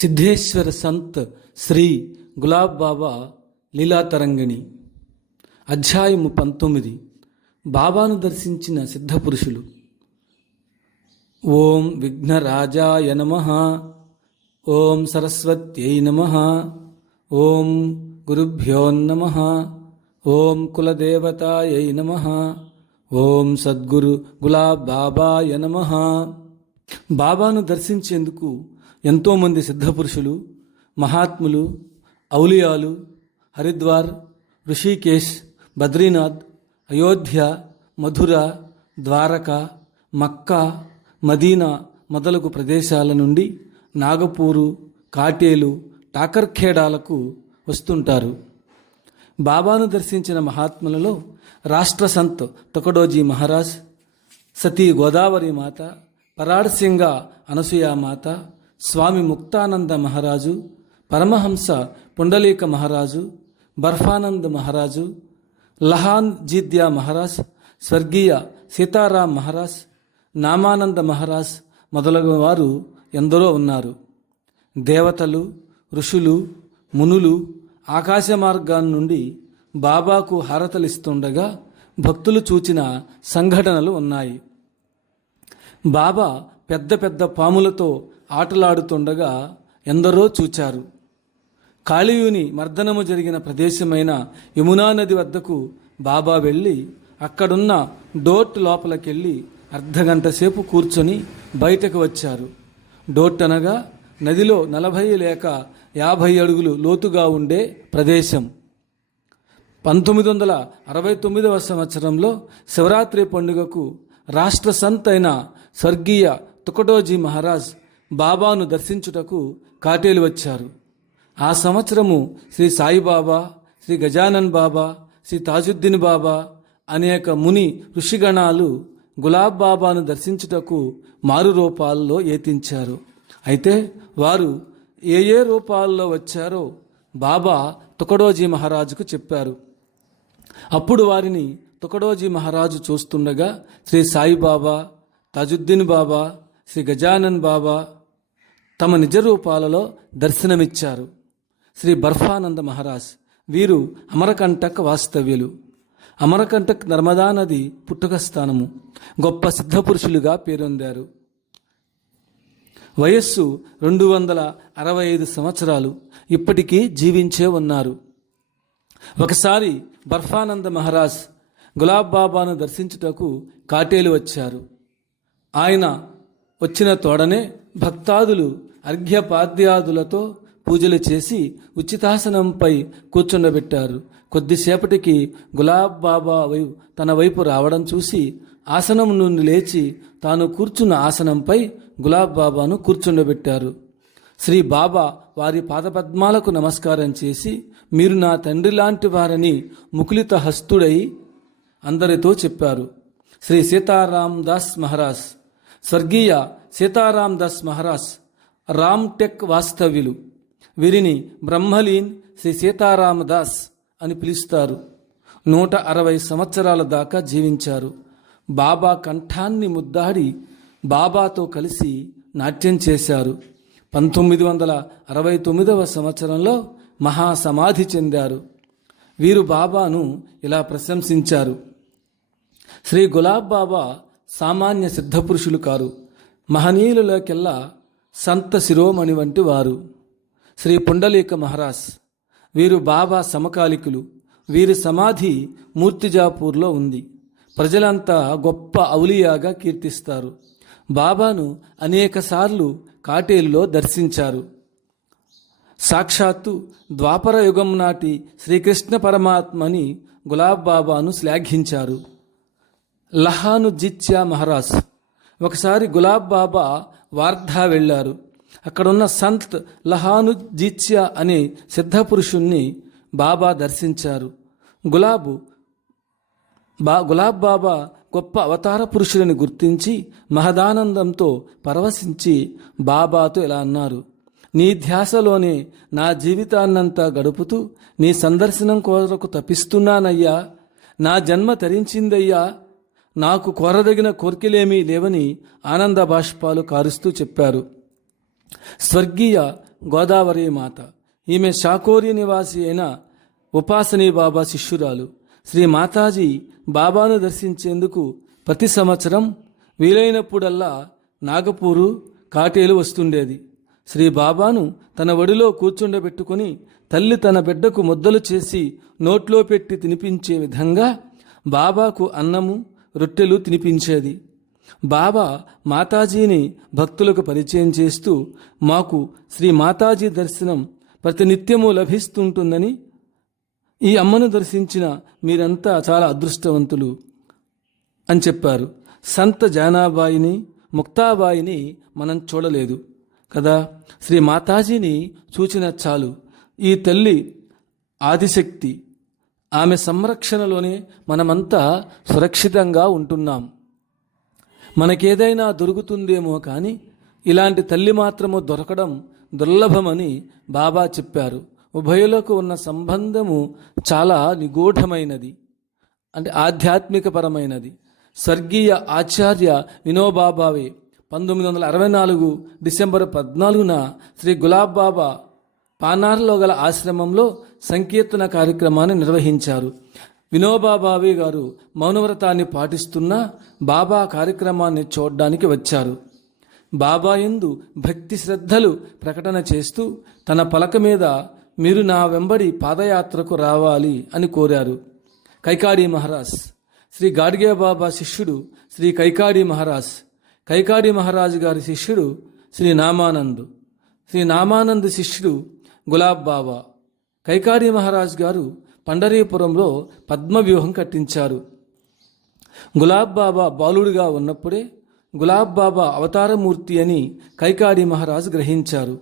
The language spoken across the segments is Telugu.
సిద్ధేశ్వర సంత్ శ్రీ గులాబ్ బాబా లీలాతరంగిణి. అధ్యాయము 19. బాబాను దర్శించిన సిద్ధపురుషులు. ఓం విఘ్నరాజాయ నమః. ఓం సరస్వత్యై నమః. ఓం గురుభ్యో నమః. ఓం కులదేవతాయై నమః. ఓం సద్గురు గులాబ్ బాబాయ నమః. బాబాను దర్శించేందుకు ఎంతోమంది సిద్ధపురుషులు, మహాత్ములు, ఔలియాలు హరిద్వార్, ఋషికేశ్, బద్రీనాథ్, అయోధ్య, మధుర, ద్వారక, మక్కా, మదీనా మొదలగు ప్రదేశాల నుండి నాగపూరు, కాటేలు, టాకర్ఖేడాలకు వస్తుంటారు. బాబాను దర్శించిన మహాత్ములలో రాష్ట్ర సంత్ తుకడోజీ మహారాజ్, సతీ గోదావరి మాత, పరాడ్ సింగ అనసూయామాత, స్వామి ముక్తానంద మహారాజు, పరమహంస పుండలీక మహారాజు, బర్ఫానంద్ మహారాజు, లహాన్ జీద్యా మహారాజ్, స్వర్గీయ సీతారాం మహారాజ్, నామానంద మహారాజ్ మొదలగు వారు ఎందరో ఉన్నారు. దేవతలు, ఋషులు, మునులు ఆకాశ మార్గాన్ని నుండి బాబాకు హారతలిస్తుండగా భక్తులు చూచిన సంఘటనలు ఉన్నాయి. బాబా పెద్ద పెద్ద పాములతో ఆటలాడుతుండగా ఎందరో చూచారు. కాళీయుని మర్దనము జరిగిన ప్రదేశమైన యమునా నది వద్దకు బాబా వెళ్ళి అక్కడున్న డోట్ లోపలికెళ్ళి అర్ధగంట సేపు కూర్చొని బయటకు వచ్చారు. డోట్ అనగా నదిలో 40 లేక 50 అడుగులు లోతుగా ఉండే ప్రదేశం. 1969వ సంవత్సరంలో శివరాత్రి పండుగకు రాష్ట్ర సంత్ అయిన స్వర్గీయ తుకడోజీ మహారాజ్ బాబాను దర్శించుటకు కాటేలు వచ్చారు. ఆ సంవత్సరము శ్రీ సాయిబాబా, శ్రీ గజానన్ బాబా, శ్రీ తాజుద్దీన్ బాబా అనేక ముని ఋషిగణాలు గులాబ్ బాబాను దర్శించుటకు మారు రూపాల్లో ఏతించారు. అయితే వారు ఏ రూపాల్లో వచ్చారో బాబా తుకడోజీ మహారాజుకు చెప్పారు. అప్పుడు వారిని తుకడోజీ మహారాజు చూస్తుండగా శ్రీ సాయిబాబా, తాజుద్దీన్ బాబా, శ్రీ గజానన్ బాబా తమ నిజ రూపాలలో దర్శనమిచ్చారు. శ్రీ బర్ఫానంద మహారాజ్ వీరు అమరకంటక్ వాస్తవ్యులు. అమరకంటక్ నర్మదా నది పుట్టుక స్థానము. గొప్ప సిద్ధపురుషులుగా పేరొందారు. వయస్సు 265 సంవత్సరాలు. ఇప్పటికీ జీవించే ఉన్నారు. ఒకసారి బర్ఫానంద మహారాజ్ గులాబ్ బాబాను దర్శించుటకు కాటేలు వచ్చారు. ఆయన వచ్చిన తోడనే భక్తాదులు అర్ఘ్యపాద్యాదులతో పూజలు చేసి ఉచితాసనంపై కూర్చుండబెట్టారు. కొద్దిసేపటికి గులాబ్ బాబా తన వైపు రావడం చూసి ఆసనం నుండి లేచి తాను కూర్చున్న ఆసనంపై గులాబ్ బాబాను కూర్చుండబెట్టారు. శ్రీ బాబా వారి పాదపద్మాలకు నమస్కారం చేసి, మీరు నా తండ్రి లాంటి వారని ముకులిత హస్తుడై అందరితో చెప్పారు. శ్రీ సీతారాం దాస్ మహారాజ్, స్వర్గీయ సీతారాం దాస్ మహారాజ్ రామ్టెక్ వాస్తవ్యులు. వీరిని బ్రహ్మలీన్ శ్రీ సీతారామ దాస్ అని పిలుస్తారు. 160 సంవత్సరాల దాకా జీవించారు. బాబా కంఠాన్ని ముద్దాడి బాబాతో కలిసి నాట్యం చేశారు. 1969వ సంవత్సరంలో మహాసమాధి చెందారు. వీరు బాబాను ఇలా ప్రశంసించారు. శ్రీ గులాబ్ బాబా సామాన్య సిద్ధపురుషులు కారు. మహనీయులకెల్లా సంత శిరోమణి వంటి వారు. శ్రీ పుండలీక మహారాజ్ వీరు బాబా సమకాలికులు. వీరి సమాధి మూర్తిజాపూర్లో ఉంది. ప్రజలంతా గొప్ప ఔలియాగా కీర్తిస్తారు. బాబాను అనేకసార్లు కాటేలులో దర్శించారు. సాక్షాత్తు ద్వాపర యుగం నాటి శ్రీకృష్ణ పరమాత్మని గులాబ్ బాబాను శ్లాఘించారు. లహానుజిత్యా మహారాజ్ ఒకసారి గులాబ్ బాబా వార్ధా వెళ్ళారు. అక్కడున్న సంత్ లహానుజిత్యా అనే సిద్ధపురుషుణ్ణి బాబా దర్శించారు. గులాబ్ బాబా గొప్ప అవతార పురుషులని గుర్తించి మహదానందంతో పరవశించి బాబాతో ఇలా అన్నారు, నీ ధ్యాసలోనే నా జీవితాన్నంతా గడుపుతూ నీ సందర్శనం కొరకు తపిస్తున్నానయ్యా. నా జన్మ తరించిందయ్యా. నాకు కోరదగిన కోర్కెలేమీ లేవని ఆనంద బాష్పాలు కారుస్తూ చెప్పారు. స్వర్గీయ గోదావరి మాత. ఈమె షాకోరి నివాసి అయిన ఉపాసనీ బాబా శిష్యురాలు. శ్రీ మాతాజీ బాబాను దర్శించేందుకు ప్రతి సంవత్సరం వీలైనప్పుడల్లా నాగపూరు, కాటేలు వస్తుండేది. శ్రీ బాబాను తన ఒడిలో కూర్చుండబెట్టుకుని తల్లి తన బిడ్డకు ముద్దలు చేసి నోట్లో పెట్టి తినిపించే విధంగా బాబాకు అన్నము, రొట్టెలు తినిపించేది. బాబా మాతాజీని భక్తులకు పరిచయం చేస్తూ, మాకు శ్రీ మాతాజీ దర్శనం ప్రతినిత్యము లభిస్తుంటుందని, ఈ అమ్మను దర్శించిన మీరంతా చాలా అదృష్టవంతులు అని చెప్పారు. సంత జానాబాయిని, ముక్తాబాయిని మనం చూడలేదు కదా. శ్రీ మాతాజీని చూచిన చాలు. ఈ తల్లి ఆదిశక్తి. ఆమె సంరక్షణలోనే మనమంతా సురక్షితంగా ఉంటున్నాం. మనకేదైనా దొరుకుతుందేమో కానీ ఇలాంటి తల్లి మాత్రము దొరకడం దుర్లభమని బాబా చెప్పారు. ఉభయులకు ఉన్న సంబంధము చాలా నిగూఢమైనది, అంటే ఆధ్యాత్మికపరమైనది. స్వర్గీయ ఆచార్య వినోబాబావే 1964 డిసెంబర్ 14న శ్రీ గులాబ్ బాబా పానార్లో గల ఆశ్రమంలో సంకీర్తన కార్యక్రమాన్ని నిర్వహించారు. వినోబాబావే గారు మౌనవ్రతాన్ని పాటిస్తున్నా బాబా కార్యక్రమాన్ని చూడడానికి వచ్చారు. బాబా యందు భక్తి శ్రద్ధలు ప్రకటన చేస్తూ తన పలక మీద మీరు నా వెంబడి పాదయాత్రకు రావాలి అని కోరారు. కైకాడి మహారాజ్, శ్రీ గాడ్గే బాబా శిష్యుడు శ్రీ కైకాడి మహారాజ్, కైకాడి మహారాజు గారి శిష్యుడు శ్రీ నామానంద్, శ్రీ నామానంద్ శిష్యుడు గులాబ్ బాబా. కైకాడి మహారాజ్ గారు పండరీపురంలో పద్మవ్యూహం కట్టించారు. గులాబ్ బాబా బాలుడిగా ఉన్నప్పుడే గులాబ్ బాబా అవతారమూర్తి అని కైకాడి మహారాజు గ్రహించారు.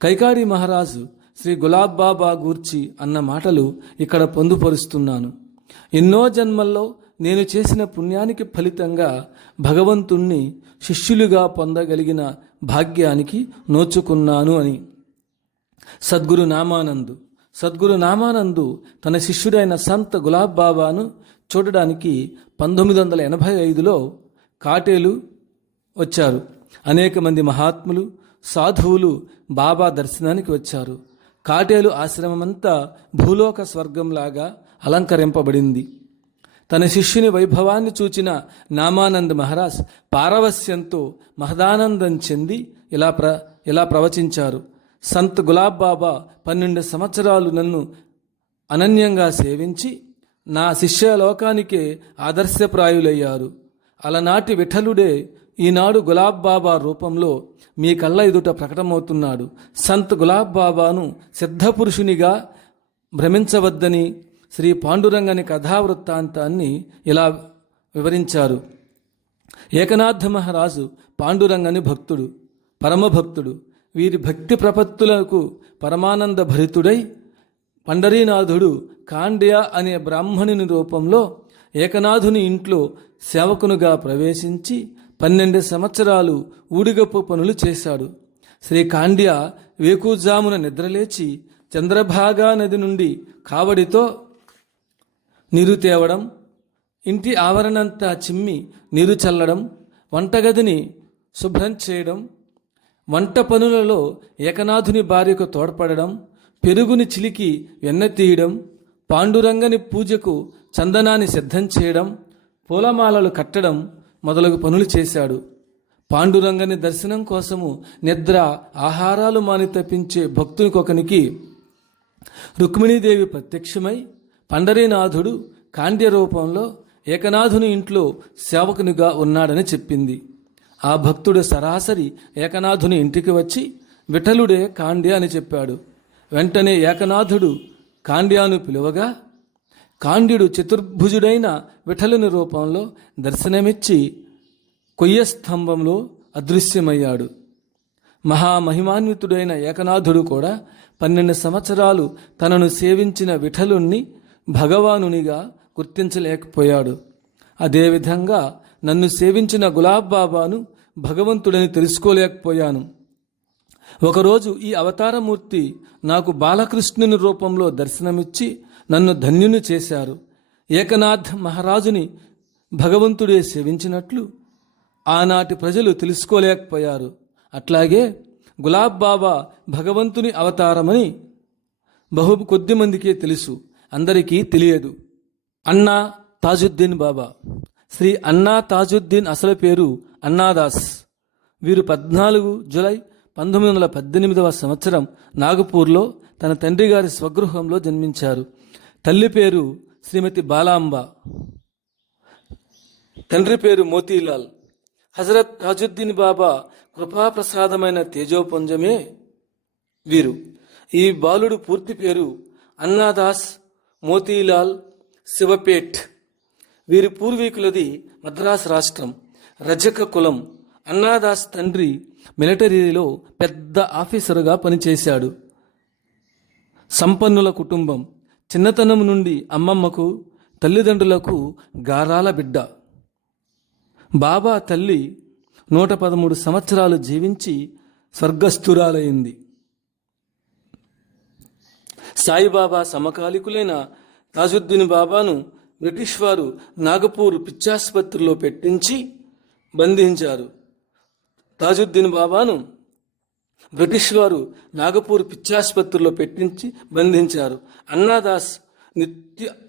కైకాడి మహారాజు శ్రీ గులాబ్ బాబా గూర్చి అన్న మాటలు ఇక్కడ పొందుపరుస్తున్నాను. ఎన్నో జన్మల్లో నేను చేసిన పుణ్యానికి ఫలితంగా భగవంతుణ్ణి శిష్యులుగా పొందగలిగిన భాగ్యానికి నోచుకున్నాను అని. సద్గురు నామానందు తన శిష్యుడైన సంత్ గులాబ్ బాబాను చూడడానికి 1985లో కాటేలు వచ్చారు. అనేక మంది మహాత్ములు, సాధువులు బాబా దర్శనానికి వచ్చారు. కాటేలు ఆశ్రమమంతా భూలోక స్వర్గంలాగా అలంకరింపబడింది. తన శిష్యుని వైభవాన్ని చూచిన నామానంద్ మహారాజ్ పారవస్యంతో మహదానందం చెంది ఇలా ప్రవచించారు. సంత్ గులాబ్ బాబా 12 సంవత్సరాలు నన్ను అనన్యంగా సేవించి నా శిష్యలోకానికే ఆదర్శప్రాయులయ్యారు. అలనాటి విఠలుడే ఈనాడు గులాబ్ బాబా రూపంలో మీ కళ్ళ ఎదుట ప్రకటమవుతున్నాడు. సంత్ గులాబ్ బాబాను సిద్ధపురుషునిగా భ్రమించవద్దని శ్రీ పాండురంగని కథావృత్తాంతాన్ని ఇలా వివరించారు. ఏకనాథ మహారాజు పాండురంగని భక్తుడు, పరమభక్తుడు. వీరి భక్తి ప్రపత్తులకు పరమానంద భరితుడై పండరీనాథుడు కాండ్య అనే బ్రాహ్మణుని రూపంలో ఏకనాథుని ఇంట్లో సేవకునుగా ప్రవేశించి 12 సంవత్సరాలు ఊడిగప్పు పనులు చేశాడు. శ్రీ కాండ్య వేకుజామున నిద్రలేచి చంద్రభాగా నది నుండి కావడితో నీరు తేవడం, ఇంటి ఆవరణంతా చిమ్మి నీరు చల్లడం, వంటగదిని శుభ్రం చేయడం, వంట పనులలో ఏకనాథుని భార్యకు తోడ్పడడం, పెరుగుని చిలికి వెన్న తీయడం, పాండురంగని పూజకు చందనాన్ని సిద్ధం చేయడం, పూలమాలలు కట్టడం మొదలగు పనులు చేశాడు. పాండురంగని దర్శనం కోసము నిద్ర ఆహారాలు మాని తప్పించే భక్తునికొకనికి రుక్మిణీదేవి ప్రత్యక్షమై పండరీనాథుడు కాండ్య రూపంలో ఏకనాథుని ఇంట్లో సేవకునిగా ఉన్నాడని చెప్పింది. ఆ భక్తుడు సరాసరి ఏకనాథుని ఇంటికి వచ్చి విఠలుడే కాండ్య అని చెప్పాడు. వెంటనే ఏకనాథుడు కాండ్యాను పిలువగా కాండ్యుడు చతుర్భుజుడైన విఠలుని రూపంలో దర్శనమిచ్చి కొయ్యస్తంభంలో అదృశ్యమయ్యాడు. మహామహిమాన్వితుడైన ఏకనాథుడు కూడా 12 సంవత్సరాలు తనను సేవించిన విఠలుణ్ణి భగవానునిగా గుర్తించలేకపోయాడు. అదేవిధంగా నన్ను సేవించిన గులాబ్ బాబాను భగవంతుడని తెలుసుకోలేకపోయాను. ఒకరోజు ఈ అవతారమూర్తి నాకు బాలకృష్ణుని రూపంలో దర్శనమిచ్చి నన్ను ధన్యుని చేశారు. ఏకనాథ్ మహారాజుని భగవంతుడే సేవించినట్లు ఆనాటి ప్రజలు తెలుసుకోలేకపోయారు. అట్లాగే గులాబ్ బాబా భగవంతుని అవతారమని కొద్ది మందికే తెలుసు, అందరికీ తెలియదు. అన్నా తాజుద్దీన్ బాబా. శ్రీ అన్నా తాజుద్దీన్ అసలు పేరు అన్నాదాస్. వీరు 14 జూలై 1918 సంవత్సరం నాగపూర్లో తన తండ్రి గారి స్వగృహంలో జన్మించారు. తల్లి పేరు శ్రీమతి బాలాంబ, తండ్రి పేరు మోతీలాల్. హజరత్ తాజుద్దీన్ బాబా కృపాప్రసాదమైన తేజోపుంజమే వీరు. ఈ బాలుడు పూర్తి పేరు అన్నాదాస్ మోతీలాల్ శివపేట్. వీరి పూర్వీకులది మద్రాసు రాష్ట్రం, రజక కులం. అన్నాదాస్ తండ్రి మిలిటరీలో పెద్ద ఆఫీసరుగా పనిచేశాడు. సంపన్నుల కుటుంబం. చిన్నతనం నుండి అమ్మమ్మకు, తల్లిదండ్రులకు గారాల బిడ్డ. బాబా తల్లి 113 సంవత్సరాలు జీవించి స్వర్గస్థురాలైంది. సాయిబాబా సమకాలికులైన తాజుద్దీన్ బాబాను బ్రిటిష్ వారు నాగపూర్ పిచ్చాసుపత్రిలో పెట్టించి బంధించారు. తాజుద్దీన్ బాబాను బ్రిటిష్ వారు నాగపూర్ పిచ్చాసుపత్రిలో పెట్టించి బంధించారు.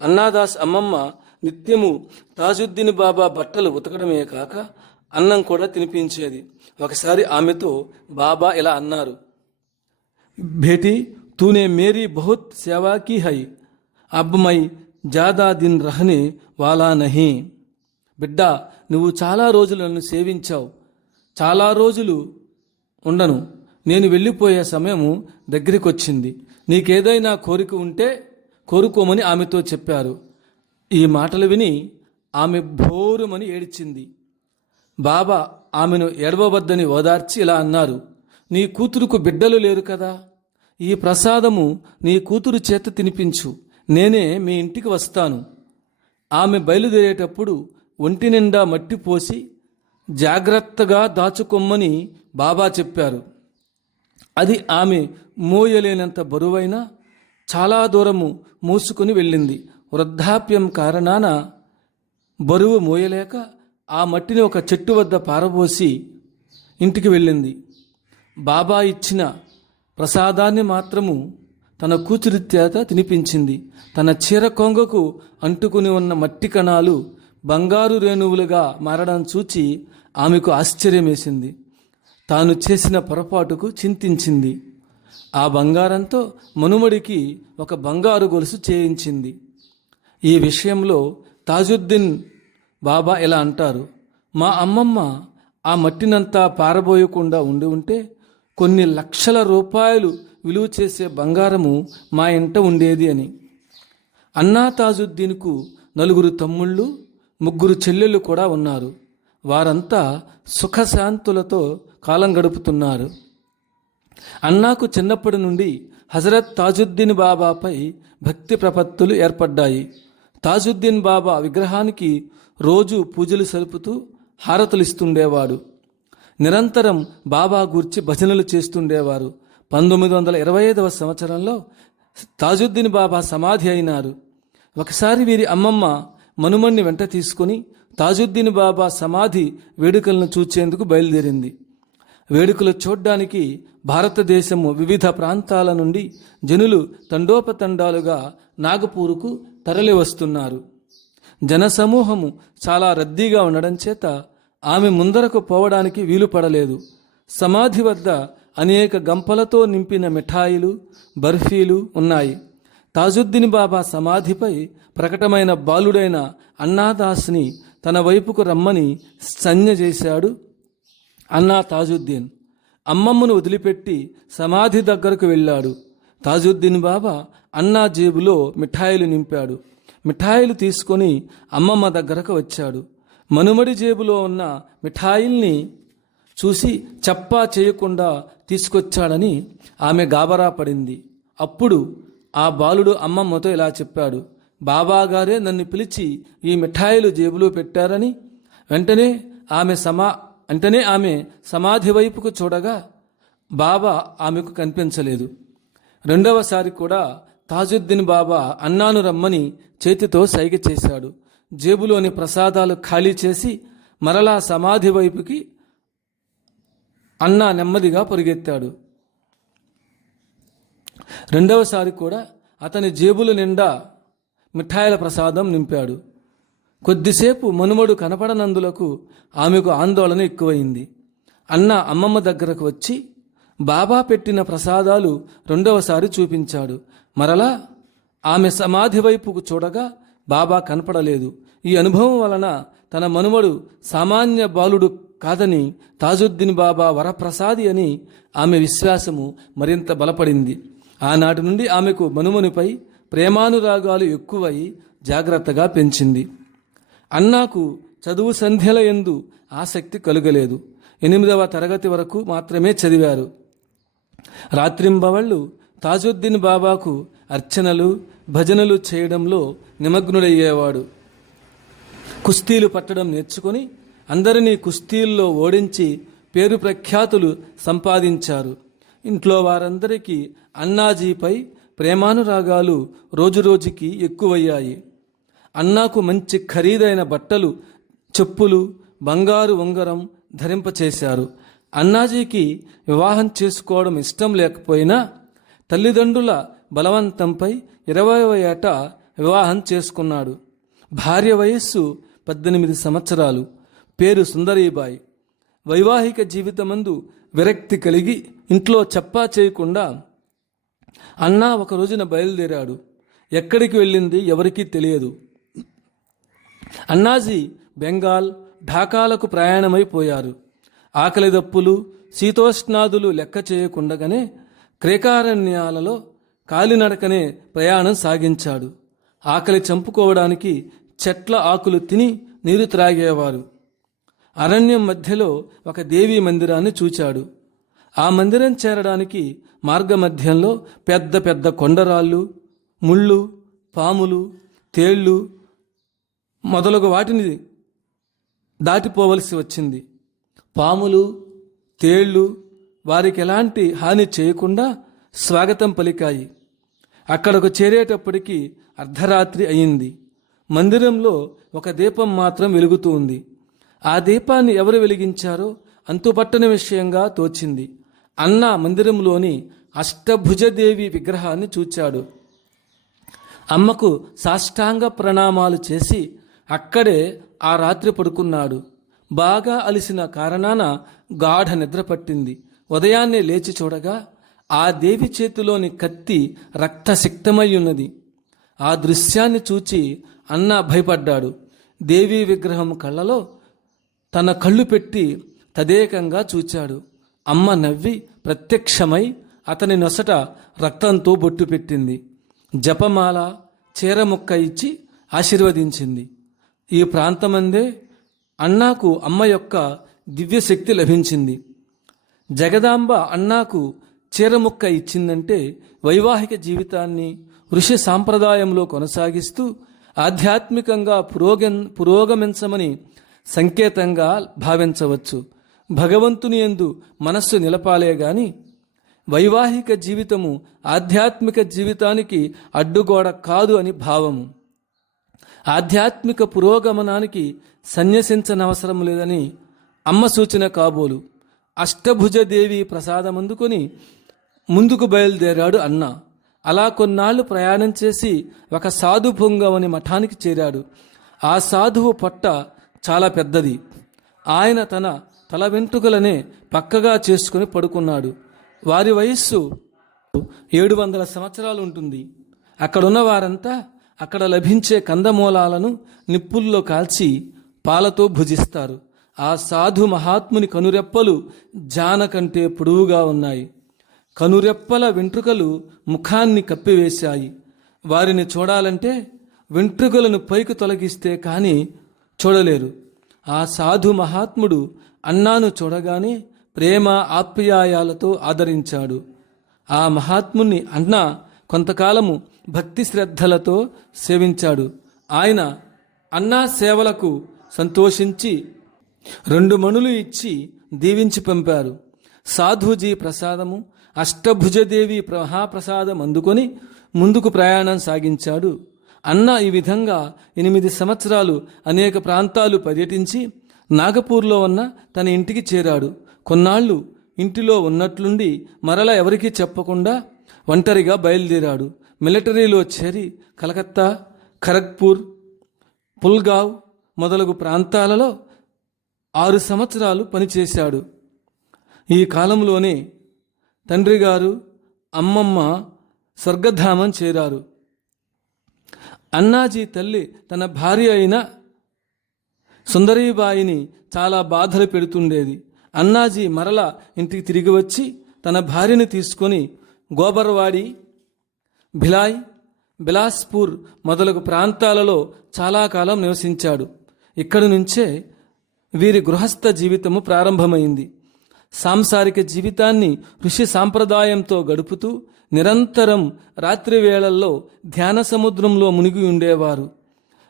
అన్నాదాస్ అమ్మమ్మ నిత్యము తాజుద్దీన్ బాబా బట్టలు ఉతకడమే కాక అన్నం కూడా తినిపించేది. ఒకసారి ఆమెతో బాబా ఇలా అన్నారు, బేటీ తూనే మేరీ బహుత్ సేవా కీ హై, అబ్ మై జాదా దిన్ రహనే వాలా నహీ. బిడ్డ, నువ్వు చాలా రోజులు నన్ను సేవించావు, చాలా రోజులు ఉండను, నేను వెళ్ళిపోయే సమయము దగ్గరికి వచ్చింది, నీకేదైనా కోరిక ఉంటే కోరుకోమని ఆమెతో చెప్పారు. ఈ మాటలు విని ఆమె భోరుమని ఏడ్చింది. బాబా ఆమెను ఏడవవద్దని ఓదార్చి ఇలా అన్నారు, నీ కూతురుకు బిడ్డలు లేరు కదా, ఈ ప్రసాదము నీ కూతురు చేత తినిపించు, నేనే మీ ఇంటికి వస్తాను. ఆమె బయలుదేరేటప్పుడు ఒంటి నిండా మట్టి పోసి జాగ్రత్తగా దాచుకొమ్మని బాబా చెప్పారు. అది ఆమె మోయలేనంత బరువైన చాలా దూరము మూసుకుని వెళ్ళింది. వృద్ధాప్యం కారణాన బరువు మోయలేక ఆ మట్టిని ఒక చెట్టు వద్ద పారబోసి ఇంటికి వెళ్ళింది. బాబా ఇచ్చిన ప్రసాదాన్ని మాత్రము తన కూతురి చేత తినిపించింది. తన చీర కొంగకు అంటుకుని ఉన్న మట్టి కణాలు బంగారు రేణువులుగా మారడం చూచి ఆమెకు ఆశ్చర్యమేసింది. తాను చేసిన పొరపాటుకు చింతించింది. ఆ బంగారంతో మనుమడికి ఒక బంగారు గొలుసు చేయించింది. ఈ విషయంలో తాజుద్దీన్ బాబా ఇలా అంటారు, మా అమ్మమ్మ ఆ మట్టినంతా పారబోయకుండా ఉంటే కొన్ని లక్షల రూపాయలు విలువ చేసే బంగారము మా ఇంట ఉండేది అని. అన్నా తాజుద్దీన్కు 4 తమ్ముళ్ళు 3 చెల్లెళ్ళు కూడా ఉన్నారు. వారంతా సుఖశాంతులతో కాలం గడుపుతున్నారు. అన్నాకు చిన్నప్పటి నుండి హజరత్ తాజుద్దీన్ బాబాపై భక్తి ప్రపత్తులు ఏర్పడ్డాయి. తాజుద్దీన్ బాబా విగ్రహానికి రోజు పూజలు సలుపుతూ హారతులిస్తుండేవాడు. నిరంతరం బాబా గూర్చి భజనలు చేస్తుండేవారు. 1925 సంవత్సరంలో తాజుద్దీన్ బాబా సమాధి అయినారు. ఒకసారి వీరి అమ్మమ్మ మనుమణ్ణి వెంట తీసుకుని తాజుద్దీన్ బాబా సమాధి వేడుకలను చూచేందుకు బయలుదేరింది. వేడుకలు చూడ్డానికి భారతదేశము వివిధ ప్రాంతాల నుండి జనులు తండోపతండాలుగా నాగపూరుకు తరలి వస్తున్నారు. జనసమూహము చాలా రద్దీగా ఉండడం చేత ఆమె ముందరకు పోవడానికి వీలు పడలేదు. సమాధి వద్ద అనేక గంపలతో నింపిన మిఠాయిలు, బర్ఫీలు ఉన్నాయి. తాజుద్దీన్ బాబా సమాధిపై ప్రకటమైన బాలుడైన అన్నాదాస్ని తన వైపుకు రమ్మని సంజ్ఞ చేశాడు అన్నా తాజుద్దీన్. అమ్మమ్మను వదిలిపెట్టి సమాధి దగ్గరకు వెళ్ళాడు. తాజుద్దీన్ బాబా అన్నా జేబులో మిఠాయిలు నింపాడు. మిఠాయిలు తీసుకొని అమ్మమ్మ దగ్గరకు వచ్చాడు. మనుమడి జేబులో ఉన్న మిఠాయిల్ని చూసి చప్పా చేయకుండా తీసుకొచ్చాడని ఆమె గాబరా పడింది. అప్పుడు ఆ బాలుడు అమ్మమ్మతో ఇలా చెప్పాడు, బాబాగారే నన్ను పిలిచి ఈ మిఠాయిలు జేబులో పెట్టారని. వెంటనే ఆమె సమాధి వైపుకు చూడగా బాబా ఆమెకు కనిపించలేదు. రెండవసారి కూడా తాజుద్దీన్ బాబా అన్నాను రమ్మని చేతితో సైగ చేశాడు. జేబులోని ప్రసాదాలు ఖాళీ చేసి మరలా సమాధి వైపుకి అన్నా నెమ్మదిగా పరిగెత్తాడు. రెండవసారి కూడా అతని జేబుల నిండా మిఠాయిల ప్రసాదం నింపాడు. కొద్దిసేపు మనుమడు కనపడనందులకు ఆమెకు ఆందోళన ఎక్కువైంది. అన్న అమ్మమ్మ దగ్గరకు వచ్చి బాబా పెట్టిన ప్రసాదాలు రెండవసారి చూపించాడు. మరలా ఆమె సమాధి వైపుకు చూడగా బాబా కనపడలేదు. ఈ అనుభవం వలన తన మనుమడు సామాన్య బాలుడు కాదని, తాజుద్దీన్ బాబా వరప్రసాది అని ఆమె విశ్వాసము మరింత బలపడింది. ఆనాటి నుండి ఆమెకు మనుమనిపై ప్రేమానురాగాలు ఎక్కువై జాగ్రత్తగా పెంచింది. అన్నాకు చదువు సంధ్యల యందు ఆసక్తి కలుగలేదు. 8వ తరగతి వరకు మాత్రమే చదివారు. రాత్రింబవళ్ళు తాజుద్దీన్ బాబాకు అర్చనలు, భజనలు చేయడంలో నిమగ్నుడయ్యేవాడు. కుస్తీలు పట్టడం నేర్చుకుని అందరినీ కుస్తీల్లో ఓడించి పేరు ప్రఖ్యాతులు సంపాదించారు. ఇంట్లో వారందరికీ అన్నాజీపై ప్రేమానురాగాలు రోజురోజుకి ఎక్కువయ్యాయి. అన్నాకు మంచి ఖరీదైన బట్టలు, చెప్పులు, బంగారు ఉంగరం ధరింపచేశారు. అన్నాజీకి వివాహం చేసుకోవడం ఇష్టం లేకపోయినా తల్లిదండ్రుల బలవంతంపై 20వ ఏట వివాహం చేసుకున్నాడు. భార్య వయస్సు 18 సంవత్సరాలు. పేరు సుందరీబాయి. వైవాహిక జీవితమందు విరక్తి కలిగి ఇంట్లో చెప్పా చేయకుండా అన్నా ఒక రోజున బయలుదేరాడు. ఎక్కడికి వెళ్ళింది ఎవరికీ తెలియదు. అన్నాజీ బెంగాల్, ఢాకాలకు ప్రయాణమైపోయారు. ఆకలి దప్పులు, శీతోష్ణాదులు లెక్క చేయకుండగానే క్రేకారణ్యాలలో కాలినడకనే ప్రయాణం సాగించాడు. ఆకలి చంపుకోవడానికి చెట్ల ఆకులు తిని నీరు త్రాగేవారు. అరణ్యం మధ్యలో ఒక దేవీ మందిరాన్ని చూచాడు. ఆ మందిరం చేరడానికి మార్గమధ్యంలో పెద్ద పెద్ద కొండరాళ్ళు, ముళ్ళు, పాములు, తేళ్లు మొదలగు వాటిని దాటిపోవలసి వచ్చింది. పాములు, తేళ్లు వారికి ఎలాంటి హాని చేయకుండా స్వాగతం పలికాయి. అక్కడకు చేరేటప్పటికి అర్ధరాత్రి అయింది. మందిరంలో ఒక దీపం మాత్రం వెలుగుతూ ఉంది. ఆ దీపాన్ని ఎవరు వెలిగించారో అంతుపట్టని విషయంగా తోచింది. అన్న మందిరంలోని అష్టభుజదేవి విగ్రహాన్ని చూచాడు. అమ్మకు సాష్టాంగ ప్రణామాలు చేసి అక్కడే ఆ రాత్రి పడుకున్నాడు. బాగా అలిసిన కారణాన గాఢ నిద్ర పట్టింది. ఉదయాన్నే లేచి చూడగా ఆ దేవి చేతిలోని కత్తి రక్తసిక్తమై ఉన్నది. ఆ దృశ్యాన్ని చూచి అన్న భయపడ్డాడు. దేవీ విగ్రహం కళ్ళలో తన కళ్ళు పెట్టి తదేకంగా చూచాడు. అమ్మ నవ్వి ప్రత్యక్షమై అతని నొసట రక్తంతో బొట్టు పెట్టింది. జపమాల, చీరముక్క ఇచ్చి ఆశీర్వదించింది. ఈ ప్రాంతమందే అన్నాకు అమ్మ యొక్క దివ్యశక్తి లభించింది. జగదాంబ అన్నాకు చీరముక్క ఇచ్చిందంటే వైవాహిక జీవితాన్ని ఋషి సాంప్రదాయంలో కొనసాగిస్తూ ఆధ్యాత్మికంగా పురోగమించమని సంకేతంగా భావించవచ్చు. భగవంతుని యందు మనస్సు నిలపాలే గాని వైవాహిక జీవితము ఆధ్యాత్మిక జీవితానికి అడ్డుగోడ కాదు అని భావము. ఆధ్యాత్మిక పురోగమనానికి సన్యసించనవసరం లేదని అమ్మ సూచన కాబోలు. అష్టభుజదేవి ప్రసాదం అందుకొని ముందుకు బయలుదేరాడు అన్న. అలా కొన్నాళ్లు ప్రయాణం చేసి ఒక సాధు పొంగవని మఠానికి చేరాడు. ఆ సాధువు పొట్ట చాలా పెద్దది. ఆయన తన తల వెంట్రుకలనే పక్కగా చేసుకుని పడుకున్నాడు. వారి వయస్సు 700 సంవత్సరాలు ఉంటుంది. అక్కడున్న వారంతా అక్కడ లభించే కందమూలాలను నిప్పుల్లో కాల్చి పాలతో భుజిస్తారు. ఆ సాధు మహాత్ముని కనురెప్పలు జాన కంటే పొడవుగా ఉన్నాయి. కనురెప్పల వెంట్రుకలు ముఖాన్ని కప్పివేశాయి. వారిని చూడాలంటే వెంట్రుకలను పైకి తొలగిస్తే కానీ చూడలేరు. ఆ సాధు మహాత్ముడు అన్నాను చూడగానే ప్రేమ ఆప్యాయాలతో ఆదరించాడు. ఆ మహాత్ముని అన్న కొంతకాలము భక్తి శ్రద్ధలతో సేవించాడు. ఆయన అన్నా సేవలకు సంతోషించి 2 మణులు ఇచ్చి దీవించి పంపారు. సాధుజీ ప్రసాదము, అష్టభుజదేవి మహాప్రసాదం అందుకొని ముందుకు ప్రయాణం సాగించాడు. అన్న ఈ విధంగా 8 సంవత్సరాలు అనేక ప్రాంతాలు పర్యటించి నాగపూర్లో ఉన్న తన ఇంటికి చేరాడు. కొన్నాళ్లు ఇంటిలో ఉన్నట్లుండి మరలా ఎవరికీ చెప్పకుండా ఒంటరిగా బయలుదేరాడు. మిలిటరీలో చేరి కలకత్తా, ఖరగ్పూర్, పుల్గావ్ మొదలగు ప్రాంతాలలో 6 సంవత్సరాలు పనిచేశాడు. ఈ కాలంలోనే తండ్రి గారు, అమ్మమ్మ స్వర్గధామం చేరారు. అన్నాజీ తల్లి తన భార్య అయిన సుందరీబాయిని చాలా బాధలు పెడుతుండేది. అన్నాజీ మరల ఇంటికి తిరిగి వచ్చి తన భార్యను తీసుకొని గోబర్వాడి, భిలాయ్, బిలాస్పూర్ మొదలగు ప్రాంతాలలో చాలా కాలం నివసించాడు. ఇక్కడి నుంచే వీరి గృహస్థ జీవితము ప్రారంభమైంది. సాంసారిక జీవితాన్ని ఋషి సాంప్రదాయంతో గడుపుతూ నిరంతరం రాత్రి వేళల్లో ధ్యాన సముద్రంలో మునిగి ఉండేవారు.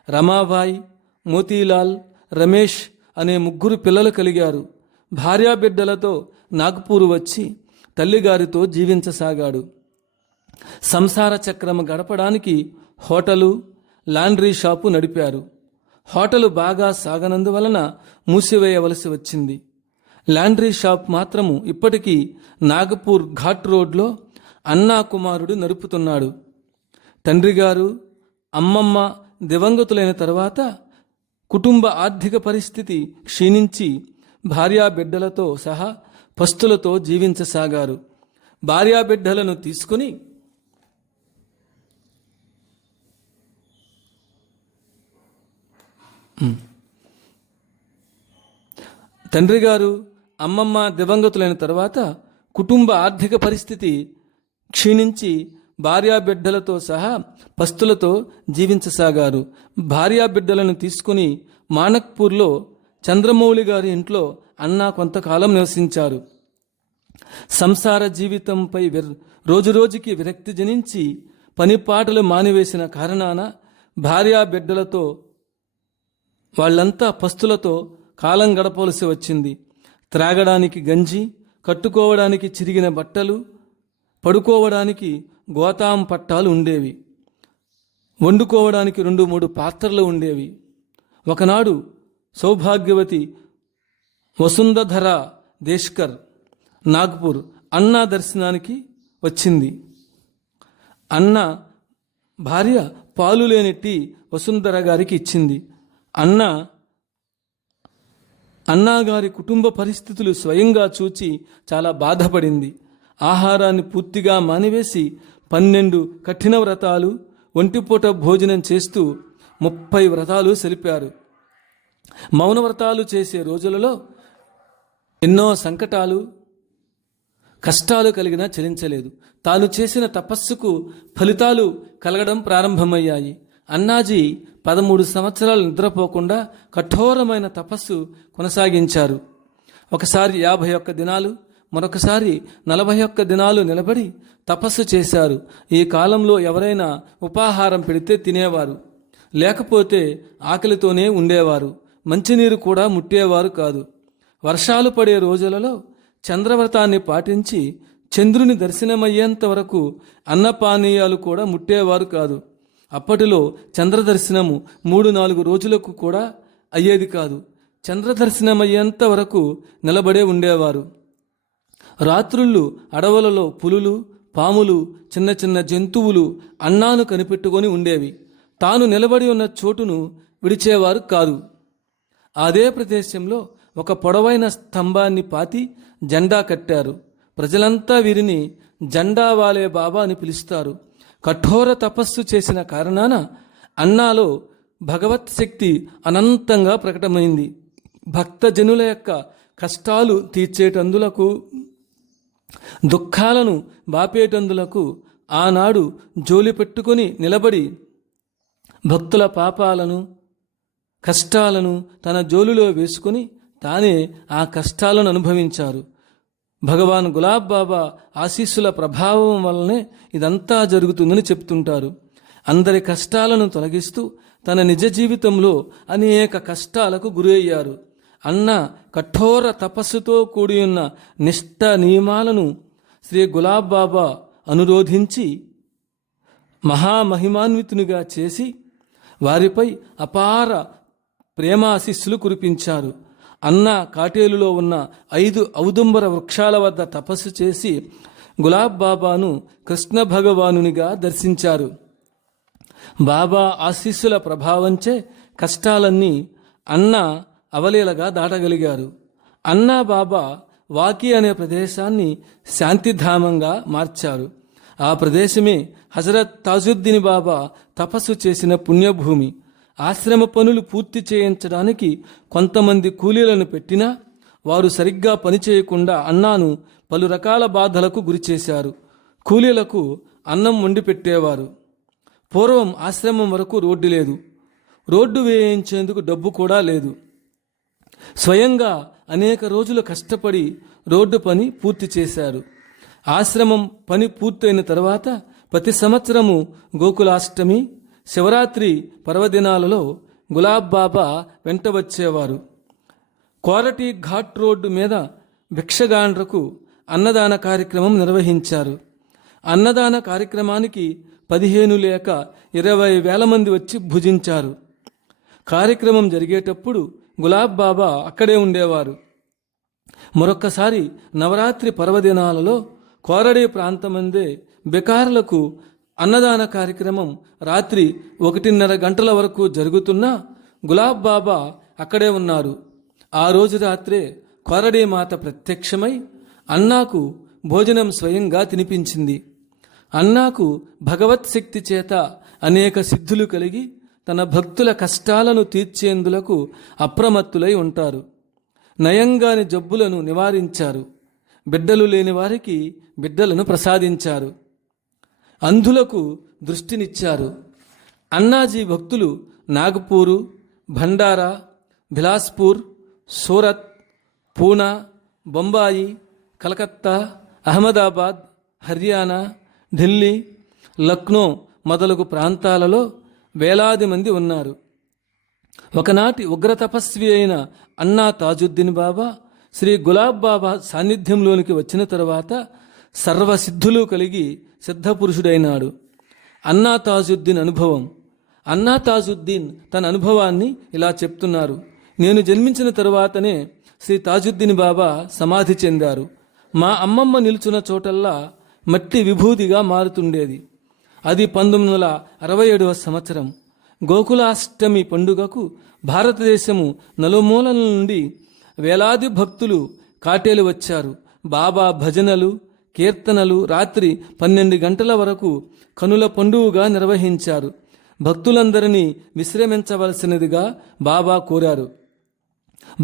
రమాబాయి, మోతీలాల్, రమేష్ అనే 3 పిల్లలు కలిగారు. భార్యాబిడ్డలతో నాగ్పూర్ వచ్చి తల్లిగారితో జీవించసాగాడు. సంసార చక్రము గడపడానికి హోటలు, లాండ్రీ షాపు నడిపారు. హోటలు బాగా సాగనందువలన మూసివేయవలసి వచ్చింది. లాండ్రీ షాప్ మాత్రము ఇప్పటికీ నాగపూర్ ఘాట్ రోడ్లో అన్నా కుమారుడు నడుపుతున్నాడు. తండ్రి గారు, అమ్మమ్మ దివంగతులైన తర్వాత కుటుంబ ఆర్థిక పరిస్థితి క్షీణించి భార్యాబిడ్డలతో సహా పస్తులతో జీవించసాగారు. భార్యాబిడ్డలను తీసుకుని తండ్రి గారు, అమ్మమ్మ దివంగతులైన తర్వాత కుటుంబ ఆర్థిక పరిస్థితి క్షీణించి భార్యాబిడ్డలతో సహా పస్తులతో జీవించసాగారు. భార్యాబిడ్డలను తీసుకుని మానక్పూర్లో చంద్రమౌళి గారి ఇంట్లో అన్నా కొంతకాలం నివసించారు. సంసార జీవితంపై రోజురోజుకి విరక్తి జనించి పనిపాటలు మానివేసిన కారణాన భార్యాబిడ్డలతో వాళ్ళంతా పస్తులతో కాలం గడపవలసి వచ్చింది. త్రాగడానికి గంజి, కట్టుకోవడానికి చిరిగిన బట్టలు, పడుకోవడానికి గోతాం పట్టాలు ఉండేవి. వండుకోవడానికి 2-3 పాత్రలు ఉండేవి. ఒకనాడు సౌభాగ్యవతి వసుంధధర దేశ్కర్ నాగ్పూర్ అన్నా దర్శనానికి వచ్చింది. అన్న భార్య పాలు లేని టీ వసుంధర గారికి ఇచ్చింది. అన్నాగారి కుటుంబ పరిస్థితులు స్వయంగా చూచి చాలా బాధపడింది. ఆహారాన్ని పూర్తిగా మానివేసి 12 కఠిన వ్రతాలు, ఒంటిపూట భోజనం చేస్తూ 30 వ్రతాలు సలిపారు. మౌన వ్రతాలు చేసే రోజులలో ఎన్నో సంకటాలు, కష్టాలు కలిగినా చలించలేదు. తాను చేసిన తపస్సుకు ఫలితాలు కలగడం ప్రారంభమయ్యాయి. అన్నాజీ 13 సంవత్సరాలు నిద్రపోకుండా కఠోరమైన తపస్సు కొనసాగించారు. ఒకసారి 51 దినాలు, మరొకసారి 41 దినాలు నిలబడి తపస్సు చేశారు. ఈ కాలంలో ఎవరైనా ఉపాహారం పెడితే తినేవారు, లేకపోతే ఆకలితోనే ఉండేవారు. మంచినీరు కూడా ముట్టేవారు కాదు. వర్షాలు పడే రోజులలో చంద్రవ్రతాన్ని పాటించి చంద్రుని దర్శనమయ్యేంత వరకు అన్నపానీయాలు కూడా ముట్టేవారు కాదు. అప్పటిలో చంద్రదర్శనము 3-4 రోజులకు కూడా అయ్యేది కాదు. చంద్రదర్శనమయ్యేంత వరకు నిలబడే ఉండేవారు. రాత్రుళ్ళు అడవులలో పులులు, పాములు, చిన్న చిన్న జంతువులు అన్నాను కనిపెట్టుకొని ఉండేవి. తాను నిలబడి ఉన్న చోటును విడిచేవారు కాదు. అదే ప్రదేశంలో ఒక పొడవైన స్తంభాన్ని పాతి జెండా కట్టారు. ప్రజలంతా వీరిని జెండావాలే బాబా అని పిలుస్తారు. కఠోర తపస్సు చేసిన కారణాన అన్నాలో భగవత్ శక్తి అనంతంగా ప్రకటమైంది. భక్తజనుల యొక్క కష్టాలు తీర్చేటందులకు, దుఃఖాలను బాపేటందులకు ఆనాడు జోలి పెట్టుకొని నిలబడి భక్తుల పాపాలను, కష్టాలను తన జోలులో వేసుకుని తానే ఆ కష్టాలను అనుభవించారు. భగవాన్ గులాబ్ బాబా ఆశీస్సుల ప్రభావం వల్లనే ఇదంతా జరుగుతుందని చెప్తుంటారు. అందరి కష్టాలను తొలగిస్తూ తన నిజ జీవితంలో అనేక కష్టాలకు గురి అయ్యారు. అన్న కఠోర తపస్సుతో కూడి ఉన్న నిష్ఠ నియమాలను శ్రీ గులాబ్ బాబా అనురోధించి మహామహిమాన్వితునిగా చేసి వారిపై అపార ప్రేమాశీస్సులు కురిపించారు. అన్న కాటేలులో ఉన్న 5 ఔదుంబర వృక్షాల వద్ద తపస్సు చేసి గులాబ్ బాబాను కృష్ణ భగవానునిగా దర్శించారు. బాబా ఆశీస్సుల ప్రభావంచే కష్టాలన్నీ అన్న అవలీలగా దాటగలిగారు. అన్నా బాబా వాకి అనే ప్రదేశాన్ని శాంతిధామంగా మార్చారు. ఆ ప్రదేశమే హజరత్ తాజుద్దీన్ బాబా తపస్సు చేసిన పుణ్యభూమి. ఆశ్రమ పనులు పూర్తి చేయించడానికి కొంతమంది కూలీలను పెట్టినా వారు సరిగ్గా పనిచేయకుండా అన్నాను పలు రకాల బాధలకు గురిచేశారు. కూలీలకు అన్నం వండి పెట్టేవారు. పూర్వం ఆశ్రమం వరకు రోడ్డు లేదు. రోడ్డు వేయించేందుకు డబ్బు కూడా లేదు. స్వయంగా అనేక రోజులు కష్టపడి రోడ్డు పని పూర్తి చేశారు. ఆశ్రమం పని పూర్తయిన తర్వాత ప్రతి సంవత్సరము గోకులాష్టమి, శివరాత్రి పర్వదినాలలో గులాబ్ బాబా వెంట వచ్చేవారు. కోరటి ఘాట్ రోడ్డు మీద భిక్షగాండ్రకు అన్నదాన కార్యక్రమం నిర్వహించారు. అన్నదాన కార్యక్రమానికి 15 లేక 20 వేల మంది వచ్చి భుజించారు. కార్యక్రమం జరిగేటప్పుడు గులాబ్ బాబా అక్కడే ఉండేవారు. మరొక్కసారి నవరాత్రి పర్వదినాలలో కోరడి ప్రాంతమందే బెకారులకు అన్నదాన కార్యక్రమం రాత్రి 1:30 గంటల వరకు జరుగుతున్నా గులాబ్ బాబా అక్కడే ఉన్నారు. ఆ రోజు రాత్రే కోరడి మాత ప్రత్యక్షమై అన్నాకు భోజనం స్వయంగా తినిపించింది. అన్నాకు భగవత్ శక్తి చేత అనేక సిద్ధులు కలిగి తన భక్తుల కష్టాలను తీర్చేందులకు అప్రమత్తులై ఉంటారు. నయంగాని జబ్బులను నివారించారు. బిడ్డలు లేని వారికి బిడ్డలను ప్రసాదించారు. అంధులకు దృష్టినిచ్చారు. అన్నాజీ భక్తులు నాగపూరు, భండారా, బిలాస్పూర్, సూరత్, పూనా, బొంబాయి, కలకత్తా, అహ్మదాబాద్, హర్యానా, ఢిల్లీ, లక్నో మొదలగు ప్రాంతాలలో వేలాది మంది ఉన్నారు. ఒకనాటి ఉగ్ర తపస్వి అయిన అన్నా తాజుద్దీన్ బాబా శ్రీ గులాబ్ బాబా సాన్నిధ్యంలోనికి వచ్చిన తరువాత సర్వసిద్ధులు కలిగి సిద్ధపురుషుడైనాడు. అన్నా తాజుద్దీన్ అనుభవం. అన్నా తాజుద్దీన్ తన అనుభవాన్ని ఇలా చెప్తున్నారు. నేను జన్మించిన తరువాతనే శ్రీ తాజుద్దీన్ బాబా సమాధి చెందారు. మా అమ్మమ్మ నిలుచున్న చోటల్లా మట్టి విభూతిగా మారుతుండేది. అది 1967వ సంవత్సరం. గోకులాష్టమి పండుగకు భారతదేశము నలుమూలల నుండి వేలాది భక్తులు కాటేలు వచ్చారు. బాబా భజనలు, కీర్తనలు రాత్రి 12 గంటల వరకు కనుల పండుగగా నిర్వహించారు. భక్తులందరినీ విశ్రమించవలసినదిగా బాబా కోరారు.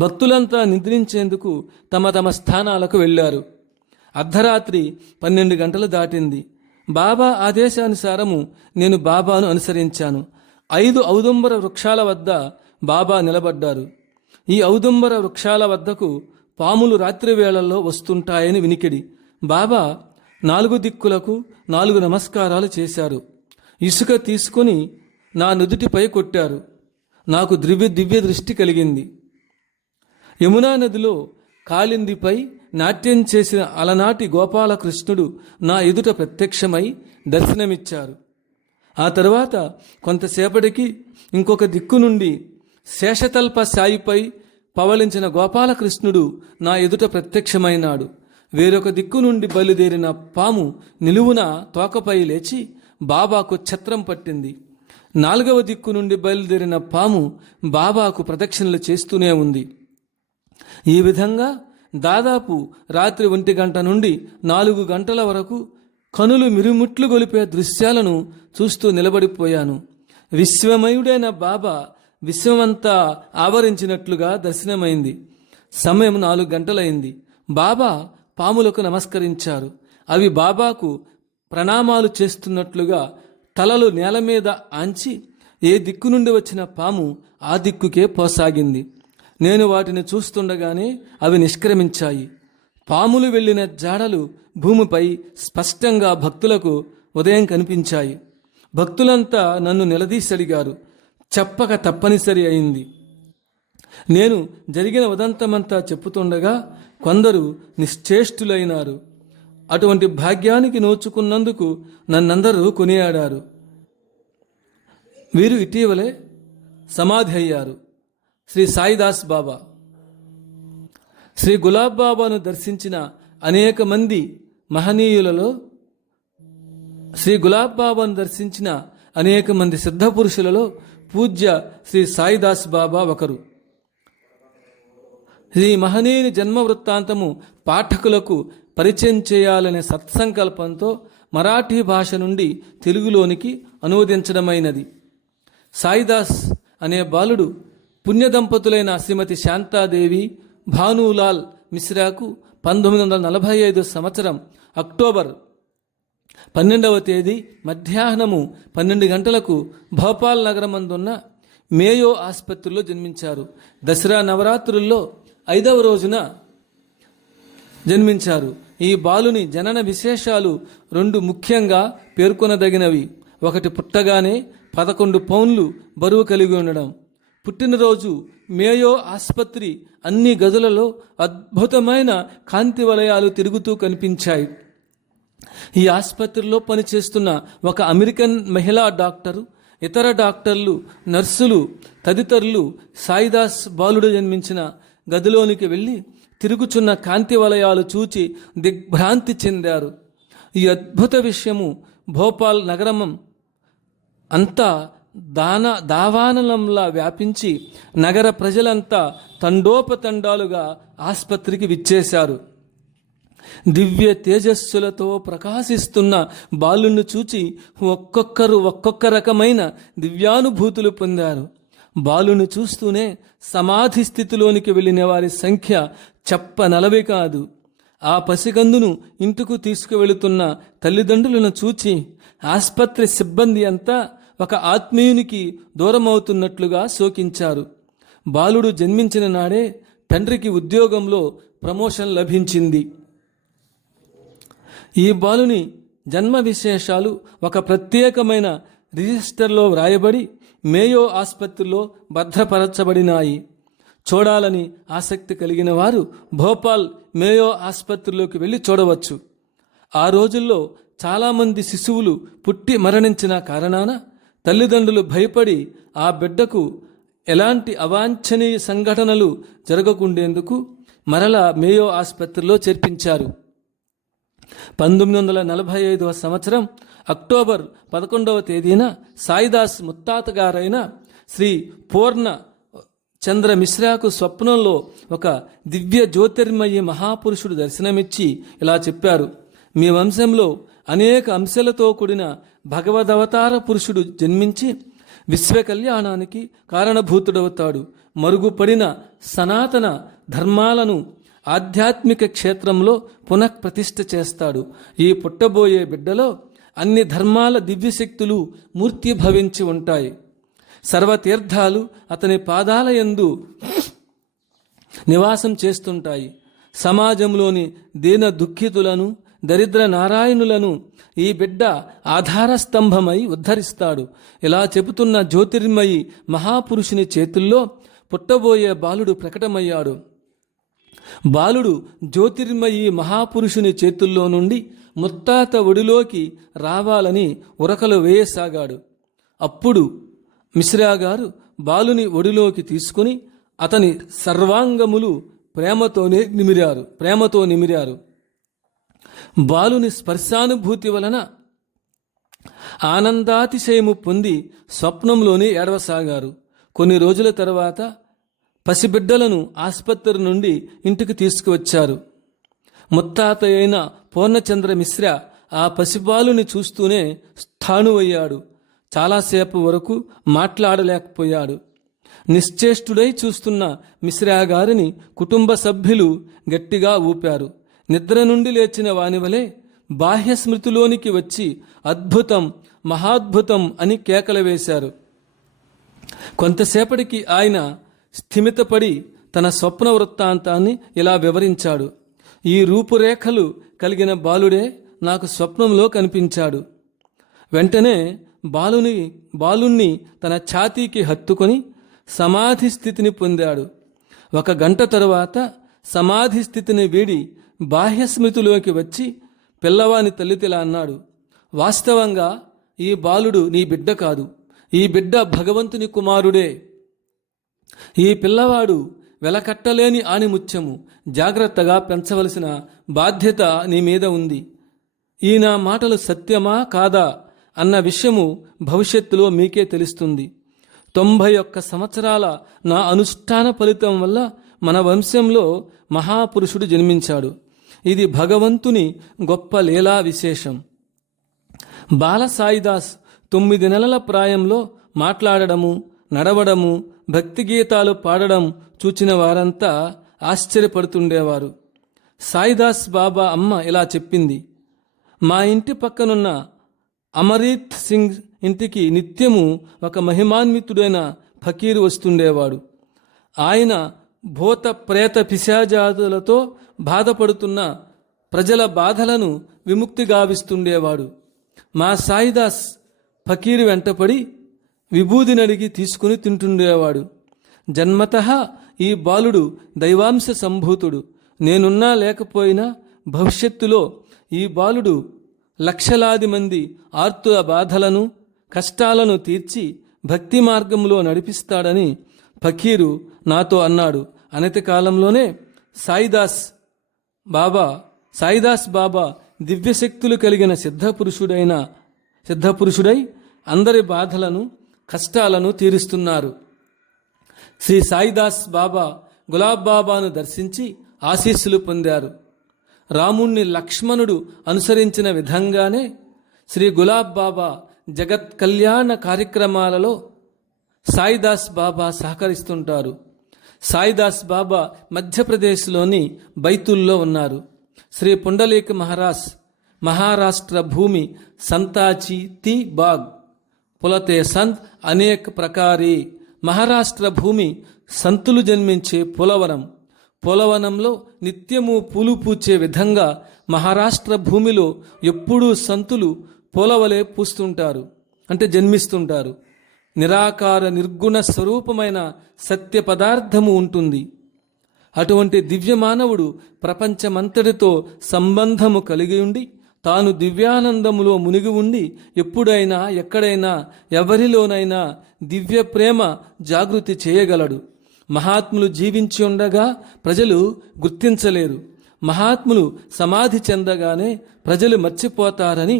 భక్తులంతా నిద్రించేందుకు తమ తమ స్థానాలకు వెళ్ళారు. అర్ధరాత్రి 12 గంటలు దాటింది. బాబా ఆదేశానుసారము నేను బాబాను అనుసరించాను. 5 ఔదుంబర వృక్షాల వద్ద బాబా నిలబడ్డారు. ఈ ఔదుంబర వృక్షాల వద్దకు పాములు రాత్రి వేళల్లో వస్తుంటాయని వినికిడి. బాబా 4 దిక్కులకు 4 నమస్కారాలు చేశారు. ఇసుక తీసుకుని నా నుదుటిపై కొట్టారు. నాకు దివ్య దృష్టి కలిగింది. యమునా నదిలో కాళిందిపై నాట్యం చేసిన అలనాటి గోపాలకృష్ణుడు నా ఎదుట ప్రత్యక్షమై దర్శనమిచ్చారు. ఆ తరువాత కొంతసేపటికి ఇంకొక దిక్కు నుండి శేషతల్ప సాయిపై పవళించిన గోపాలకృష్ణుడు నా ఎదుట ప్రత్యక్షమైనాడు. వేరొక దిక్కు నుండి బయలుదేరిన పాము నిలువున తోకపై లేచి బాబాకు ఛత్రం పట్టింది. 4వ దిక్కు నుండి బయలుదేరిన పాము బాబాకు ప్రదక్షిణలు చేస్తూనే ఉంది. ఈ విధంగా దాదాపు రాత్రి 1 గంట నుండి 4 గంటల వరకు కనులు మిరుముట్లు గొలిపే దృశ్యాలను చూస్తూ నిలబడిపోయాను. విశ్వమయుడైన బాబా విశ్వమంతా ఆవరించినట్లుగా దర్శనమైంది. సమయం 4 గంటలైంది. బాబా పాములకు నమస్కరించారు. అవి బాబాకు ప్రణామాలు చేస్తున్నట్లుగా తలలు నేల మీద ఆంచి ఏ దిక్కు నుండి వచ్చిన పాము ఆ దిక్కుకే పోసాగింది. నేను వాటిని చూస్తుండగానే అవి నిష్క్రమించాయి. పాములు వెళ్ళిన జాడలు భూమిపై స్పష్టంగా భక్తులకు ఉదయం కనిపించాయి. భక్తులంతా నన్ను నిలదీసి అడిగారు. చెప్పక తప్పనిసరి అయింది. నేను జరిగిన ఉదంతమంతా చెప్పుతుండగా కొందరు నిశ్చేష్టులైనారు. అటువంటి భాగ్యానికి నోచుకున్నందుకు నన్నందరూ కొనియాడారు. వీరు ఇటీవలే సమాధి అయ్యారు. శ్రీ సాయిదాస్ బాబా. శ్రీ గులాబ్ బాబాను దర్శించిన అనేక మంది మహనీయులలో శ్రీ గులాబ్ బాబాను దర్శించిన అనేక మంది సిద్ధ పురుషులలో పూజ్య శ్రీ సాయిదాస్ బాబా ఒకరు. ఈ మహనీయుని జన్మ వృత్తాంతము పాఠకులకు పరిచయం చేయాలనే సత్సంకల్పంతో మరాఠీ భాష నుండి తెలుగులోనికి అనువదించడమైనది. సాయిదాస్ అనే బాలుడు పుణ్యదంపతులైన శ్రీమతి శాంతాదేవి, భానులాల్ మిశ్రాకు 1945 సంవత్సరం అక్టోబర్ 12వ తేదీ మధ్యాహ్నము 12 గంటలకు భోపాల్ నగరమందున్న మేయో ఆసుపత్రిలో జన్మించారు. దసరా నవరాత్రుల్లో 5వ రోజున జన్మించారు. ఈ బాలుని జనన విశేషాలు 2 ముఖ్యంగా పేర్కొనదగినవి. ఒకటి, పుట్టగానే 11 పౌండ్లు బరువు కలిగి ఉండడం. పుట్టినరోజు మేయో ఆసుపత్రి అన్ని గదులలో అద్భుతమైన కాంతి వలయాలు తిరుగుతూ కనిపించాయి. ఈ ఆసుపత్రిలో పనిచేస్తున్న ఒక అమెరికన్ మహిళా డాక్టరు, ఇతర డాక్టర్లు, నర్సులు తదితరులు సాయిదాస్ బాలుడు జన్మించిన గదిలోనికి వెళ్ళి తిరుగుచున్న కాంతి వలయాలు చూచి దిగ్భ్రాంతి చెందారు. ఈ అద్భుత విషయము భోపాల్ నగరం అంతా దావానలంలా వ్యాపించి నగర ప్రజలంతా తండోపతండాలుగా ఆసుపత్రికి విచ్చేశారు. దివ్య తేజస్సులతో ప్రకాశిస్తున్న బాలుని చూచి ఒక్కొక్కరు ఒక్కొక్క రకమైన దివ్యానుభూతులు పొందారు. బాలుని చూస్తూనే సమాధి స్థితిలోనికి వెళ్ళిన వారి సంఖ్య చెప్పనలవి కాదు. ఆ పసికందును ఇంటికి తీసుకువెళుతున్న తల్లిదండ్రులను చూచి ఆసుపత్రి సిబ్బంది అంతా ఒక ఆత్మీయునికి దూరమవుతున్నట్లుగా శోకించారు. బాలుడు జన్మించిన నాడే తండ్రికి ఉద్యోగంలో ప్రమోషన్ లభించింది. ఈ బాలుని జన్మ విశేషాలు ఒక ప్రత్యేకమైన రిజిస్టర్లో వ్రాయబడి మేయో ఆసుపత్రిలో భద్రపరచబడినాయి. చూడాలని ఆసక్తి కలిగిన వారు భోపాల్ మేయో ఆసుపత్రిలోకి వెళ్ళి చూడవచ్చు. ఆ రోజుల్లో చాలామంది శిశువులు పుట్టి మరణించిన కారణాన తల్లిదండ్రులు భయపడి ఆ బిడ్డకు ఎలాంటి అవాంఛనీయ సంఘటనలు జరగకుండేందుకు మరలా మేయో ఆసుపత్రిలో చేర్పించారు. 1945 సంవత్సరం అక్టోబర్ 11వ తేదీన సాయిదాస్ ముత్తాతగారైన శ్రీ పూర్ణ చంద్ర మిశ్రాకు స్వప్నంలో ఒక దివ్య జ్యోతిర్మయి మహాపురుషుడు దర్శనమిచ్చి ఇలా చెప్పారు: మీ వంశంలో అనేక అంశాలతో కూడిన భగవదవతార పురుషుడు జన్మించి విశ్వ కళ్యాణానికి కారణభూతుడవుతాడు. మరుగుపడిన సనాతన ధర్మాలను ఆధ్యాత్మిక క్షేత్రంలో పునఃప్రతిష్ఠ చేస్తాడు. ఈ పుట్టబోయే బిడ్డలో అన్ని ధర్మాల దివ్యశక్తులు మూర్తిభవించి ఉంటాయి. సర్వతీర్థాలు అతని పాదాల యందు నివాసం చేస్తుంటాయి. సమాజంలోని దీన దుఃఖితులను, దరిద్ర నారాయణులను ఈ బిడ్డ ఆధారస్తంభమై ఉద్ధరిస్తాడు. ఇలా చెబుతున్న జ్యోతిర్మయి మహాపురుషుని చేతుల్లో పుట్టబోయే బాలుడు ప్రకటమయ్యాడు. బాలుడు జ్యోతిర్మయి మహాపురుషుని చేతుల్లో నుండి ముత్తాత ఒడిలోకి రావాలని ఉరకలు వేయసాగాడు. అప్పుడు మిశ్రా గారు బాలుని ఒడిలోకి తీసుకుని అతని సర్వాంగములు ప్రేమతో నిమిరారు. బాలుని స్పర్శానుభూతి వలన ఆనందాతిశయము పొంది స్వప్నంలోనే ఏడవసాగారు. కొన్ని రోజుల తర్వాత పసిబిడ్డలను ఆసుపత్రి నుండి ఇంటికి తీసుకువచ్చారు. ముత్తాత అయిన పూర్ణచంద్ర మిశ్రా ఆ పసిబాలుని చూస్తూనే స్థాణువయ్యాడు. చాలాసేపు వరకు మాట్లాడలేకపోయాడు. నిశ్చేష్టుడై చూస్తున్న మిశ్రా గారిని కుటుంబ సభ్యులు గట్టిగా ఊపారు. నిద్ర నుండి లేచిన వానివలే బాహ్య స్మృతిలోనికి వచ్చి అద్భుతం, మహాద్భుతం అని కేకలు వేశారు. కొంతసేపటికి ఆయన స్థిమితపడి తన స్వప్న వృత్తాంతాన్ని ఇలా వివరించాడు: ఈ రూపురేఖలు కలిగిన బాలుడే నాకు స్వప్నంలో కనిపించాడు. వెంటనే బాలుణ్ణి తన ఛాతీకి హత్తుకొని సమాధి స్థితిని పొందాడు. 1 గంట తరువాత సమాధి స్థితిని వీడి బాహ్య స్మృతిలోకి వచ్చి పిల్లవాని తల్లితిలా అన్నాడు: వాస్తవంగా ఈ బాలుడు నీ బిడ్డ కాదు, ఈ బిడ్డ భగవంతుని కుమారుడే. ఈ పిల్లవాడు వెలకట్టలేని ఆణిముత్యము. జాగ్రత్తగా పెంచవలసిన బాధ్యత నీ మీద ఉంది. ఈ నా మాటలు సత్యమా కాదా అన్న విషయము భవిష్యత్తులో మీకే తెలుస్తుంది. 91 సంవత్సరాల నా అనుష్ఠాన ఫలితం వల్ల మన వంశంలో మహాపురుషుడు జన్మించాడు. ఇది భగవంతుని గొప్ప లీలా విశేషం. బాల సాయిదాస్ 9 నెలల ప్రాయంలో మాట్లాడడము, నడవడము, భక్తి గీతాలు పాడడం చూచిన వారంతా ఆశ్చర్యపడుతుండేవారు. సాయిదాస్ బాబా అమ్మ ఇలా చెప్పింది: మా ఇంటి పక్కనున్న అమరీత్ సింగ్ ఇంటికి నిత్యము ఒక మహిమాన్వితుడైన ఫకీరు వస్తుండేవాడు. ఆయన భూత ప్రేత పిశాచాదులతో బాధపడుతున్న ప్రజల బాధలను విముక్తి గావిస్తుండేవాడు. మా సాయిదాస్ ఫకీరు వెంటపడి విభూదినడిగి తీసుకుని తింటుండేవాడు. జన్మతః ఈ బాలుడు దైవాంశ సంభూతుడు. నేనున్నా లేకపోయినా భవిష్యత్తులో ఈ బాలుడు లక్షలాది మంది ఆర్తుల బాధలను, కష్టాలను తీర్చి భక్తి మార్గంలో నడిపిస్తాడని ఫకీరు నాతో అన్నాడు. అనతి కాలంలోనే సాయిదాస్ బాబా దివ్యశక్తులు కలిగిన సిద్ధపురుషుడై అందరి బాధలను, కష్టాలను తీరుస్తున్నారు. శ్రీ సాయిదాస్ బాబా గులాబ్ బాబాను దర్శించి ఆశీస్సులు పొందారు. రాముణ్ణి లక్ష్మణుడు అనుసరించిన విధంగానే శ్రీ గులాబ్ బాబా జగత్ కళ్యాణ కార్యక్రమాలలో సాయిదాస్ బాబా సహకరిస్తుంటారు. సాయిదాస్ బాబా మధ్యప్రదేశ్లోని బైతుల్లో ఉన్నారు. శ్రీ పుండలీక్ మహారాష్ట్ర భూమి సంతాచి తి బాగ్ పులతే సంత్ అనేక ప్రకారి. మహారాష్ట్ర భూమి సంతులు జన్మించే పోలవనంలో నిత్యము పూలు పూచే విధంగా మహారాష్ట్ర భూమిలో ఎప్పుడూ సంతులు పూలవలే పూస్తుంటారు, అంటే జన్మిస్తుంటారు. నిరాకార నిర్గుణ స్వరూపమైన సత్య పదార్థము ఉంటుంది. అటువంటి దివ్యమానవుడు ప్రపంచమంతటితో సంబంధము కలిగి ఉండి తాను దివ్యానందములో మునిగి ఉండి ఎప్పుడైనా ఎక్కడైనా ఎవరిలోనైనా దివ్య ప్రేమ జాగృతి చేయగలడు. మహాత్ములు జీవించి ఉండగా ప్రజలు గుర్తించలేరు. మహాత్ములు సమాధి చెందగానే ప్రజలు మర్చిపోతారని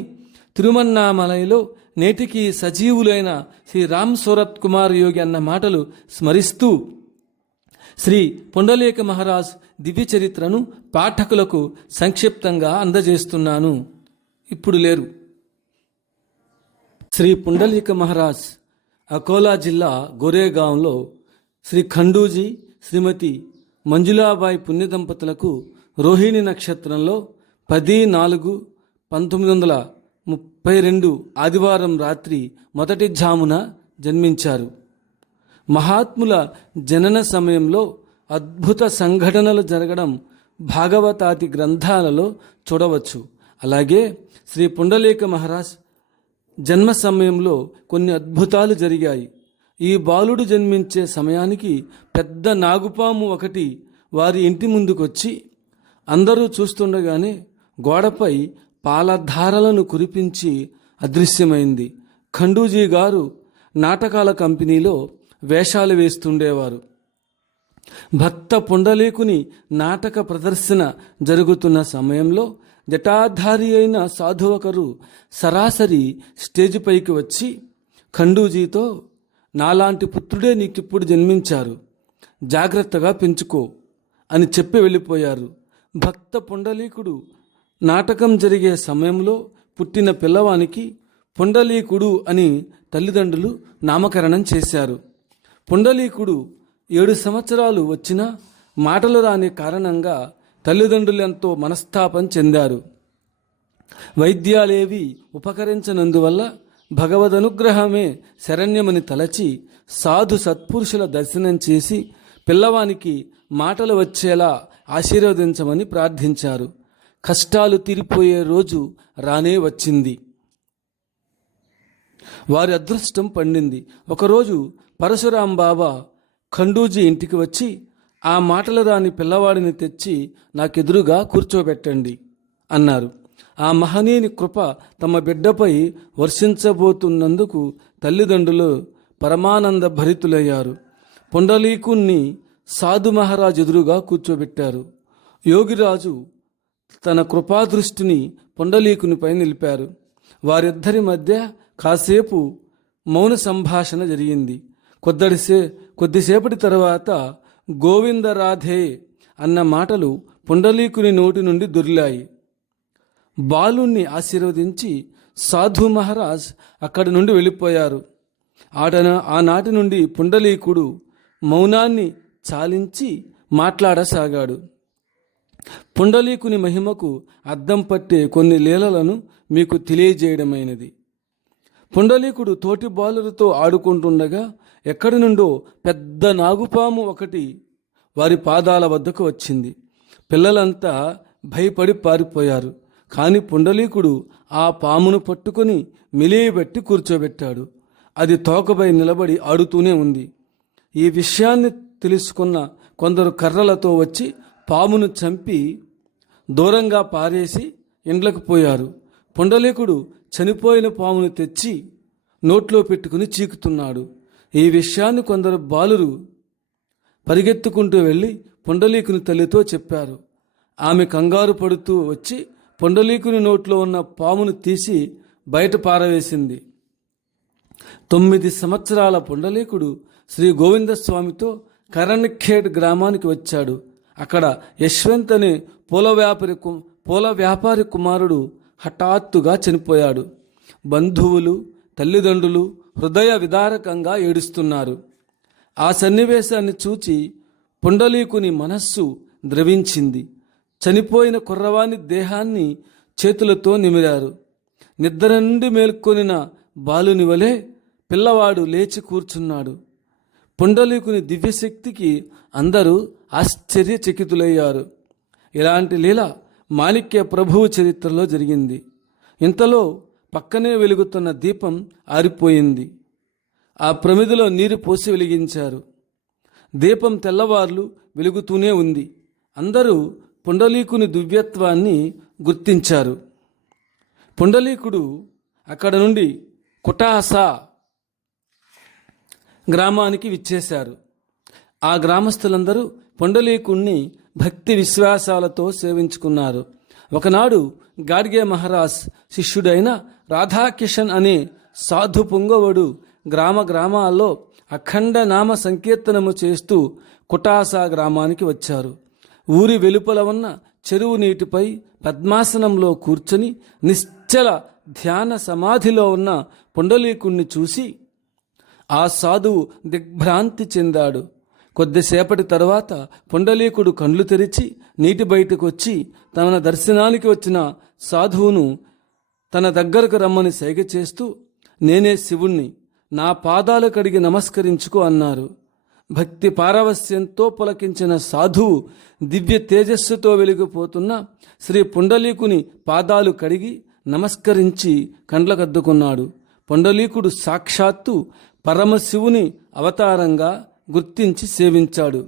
తిరుమన్నామలైలో నేటికి సజీవులైన శ్రీ రామ్ సూరత్ కుమార్ యోగి అన్న మాటలు స్మరిస్తూ శ్రీ పుండలీక మహారాజ్ దివ్య చరిత్రను పాఠకులకు సంక్షిప్తంగా అందజేస్తున్నాను. ఇప్పుడు లేరు. శ్రీ పుండలీక మహారాజ్ అకోలా జిల్లా గోరేగాంలో శ్రీ ఖండూజీ శ్రీమతి మంజులాబాయి పుణ్య దంపతులకు రోహిణి నక్షత్రంలో 10/4/1932 ఆదివారం రాత్రి మొదటి జామున జన్మించారు. మహాత్ముల జనన సమయంలో అద్భుత సంఘటనలు జరగడం భాగవతాది గ్రంథాలలో చూడవచ్చు. అలాగే శ్రీ పుండలీక మహారాజ్ జన్మ సమయంలో కొన్ని అద్భుతాలు జరిగాయి. ఈ బాలుడు జన్మించే సమయానికి పెద్ద నాగుపాము ఒకటి వారి ఇంటి ముందుకొచ్చి అందరూ చూస్తుండగానే గోడపై పాలధారలను కురిపించి అదృశ్యమైంది. ఖండూజీ గారు నాటకాల కంపెనీలో వేషాలు వేస్తుండేవారు. భక్త పుండలీకుని నాటక ప్రదర్శన జరుగుతున్న సమయంలో జటాధారి అయిన సాధు ఒకరు సరాసరి స్టేజ్ పైకి వచ్చి ఖండూజీతో, నాలాంటి పుత్రుడే నీకిప్పుడు జన్మించారు, జాగ్రత్తగా పెంచుకో అని చెప్పి వెళ్ళిపోయారు. భక్త పుండలీకుడు నాటకం జరిగే సమయంలో పుట్టిన పిల్లవానికి పుండలీకుడు అని తల్లిదండ్రులు నామకరణం చేశారు. పుండలీకుడు 7 సంవత్సరాలు వచ్చినా మాటలు రాని కారణంగా తల్లిదండ్రులు ఎంతో మనస్తాపం చెందారు. వైద్యాలేవి ఉపకరించనందువల్ల భగవదనుగ్రహమే శరణ్యమని తలచి సాధు సత్పురుషుల దర్శనం చేసి పిల్లవానికి మాటలు వచ్చేలా ఆశీర్వదించమని ప్రార్థించారు. కష్టాలు తీరిపోయే రోజు రానే వచ్చింది. వారి అదృష్టం పండింది. ఒకరోజు పరశురాం బాబా ఖండూజీ ఇంటికి వచ్చి, ఆ మాటలు రాని పిల్లవాడిని తెచ్చి నాకెదురుగా కూర్చోబెట్టండి అన్నారు. ఆ మహనీయుని కృప తమ బిడ్డపై వర్షించబోతున్నందుకు తల్లిదండ్రులు పరమానంద భరితులయ్యారు. పుండలీకుణ్ణి సాధు మహారాజ్ ఎదురుగా కూర్చోబెట్టారు. యోగిరాజు తన కృపాదృష్టిని పుండలీకునిపై నిలిపారు. వారిద్దరి మధ్య కాసేపు మౌన సంభాషణ జరిగింది. కొద్దిసేపటి తర్వాత గోవిందరాధే అన్న మాటలు పుండలీకుని నోటి నుండి దొర్లాయి. బాలుణ్ణి ఆశీర్వదించి సాధు మహారాజ్ అక్కడి నుండి వెళ్ళిపోయారు. ఆనాటి నుండి పుండలీకుడు మౌనాన్ని చాలించి మాట్లాడసాగాడు. పుండలీకుని మహిమకు అద్దం పట్టే కొన్ని లీలలను మీకు తెలియజేయడమైనది. పుండలీకుడు తోటి బాలులతో ఆడుకుంటుండగా ఎక్కడి నుండో పెద్ద నాగుపాము ఒకటి వారి పాదాల వద్దకు వచ్చింది. పిల్లలంతా భయపడి పారిపోయారు. కాని పుండలీకుడు ఆ పామును పట్టుకొని మిలియబెట్టి కూర్చోబెట్టాడు. అది తోకపై నిలబడి ఆడుతూనే ఉంది. ఈ విషయాన్ని తెలుసుకున్న కొందరు కర్రలతో వచ్చి పామును చంపి దూరంగా పారేసి ఇండ్లకు పోయారు. పుండలీకుడు చనిపోయిన పామును తెచ్చి నోట్లో పెట్టుకుని చీకుతున్నాడు. ఈ విషయాన్ని కొందరు బాలురు పరిగెత్తుకుంటూ వెళ్ళి పుండలీకుని తల్లితో చెప్పారు. ఆమె కంగారు పడుతూ వచ్చి పుండలీకుని నోట్లో ఉన్న పామును తీసి బయట పారవేసింది. 9 సంవత్సరాల పుండలీకుడు శ్రీ గోవిందస్వామితో కరణ్ఖేడ్ గ్రామానికి వచ్చాడు. అక్కడ యశ్వంత్ అనే పూల వ్యాపారి కుమారుడు హఠాత్తుగా చనిపోయాడు. బంధువులు, తల్లిదండ్రులు హృదయ విదారకంగా ఏడుస్తున్నారు. ఆ సన్నివేశాన్ని చూచి పుండలీకుని మనస్సు ద్రవించింది. చనిపోయిన కుర్రవాని దేహాన్ని చేతులతో నిమిరారు. నిద్ర నుండి మేల్కొనిన బాలుని వలె పిల్లవాడు లేచి కూర్చున్నాడు. పుండలీకుని దివ్యశక్తికి అందరూ ఆశ్చర్యచకితులయ్యారు. ఇలాంటి లీల మాణిక్య ప్రభువు చరిత్రలో జరిగింది. ఇంతలో పక్కనే వెలుగుతున్న దీపం ఆరిపోయింది. ఆ ప్రమిదిలో నీరు పోసి వెలిగించారు. దీపం తెల్లవార్లు వెలుగుతూనే ఉంది. అందరూ పుండలీకుని దివ్యత్వాన్ని గుర్తించారు. పుండలీకుడు అక్కడ నుండి కుటాసా గ్రామానికి విచ్చేశారు. ఆ గ్రామస్తులందరూ పుండలీకుణ్ణి భక్తి విశ్వాసాలతో సేవించుకున్నారు. ఒకనాడు గాడ్గే మహారాజ్ శిష్యుడైన రాధాకిషన్ అనే సాధు పుంగవుడు గ్రామాల్లో అఖండ నామ సంకీర్తనము చేస్తూ కుటాసా గ్రామానికి వచ్చారు. ఊరి వెలుపల ఉన్న చెరువు నీటిపై పద్మాసనంలో కూర్చొని నిశ్చల ధ్యాన సమాధిలో ఉన్న పుండలీకుణ్ణి చూసి ఆ సాధువు దిగ్భ్రాంతి చెందాడు. కొద్దిసేపటి తరువాత పుండలీకుడు కండ్లు తెరిచి నీటి బయటకు వచ్చి తన దర్శనానికి వచ్చిన సాధువును తన దగ్గరకు రమ్మని సైగ చేస్తూ, నేనే శివుణ్ణి, నా పాదాలు కడిగి నమస్కరించుకో అన్నారు. భక్తి పారవస్యంతో పులకించిన సాధువు దివ్య తేజస్సుతో వెలిగిపోతున్న శ్రీ పుండలీకుని పాదాలు కడిగి నమస్కరించి కండ్లకద్దుకున్నాడు. పుండలీకుడు సాక్షాత్తు పరమశివుని అవతారంగా గుర్తించి సేవించాడు.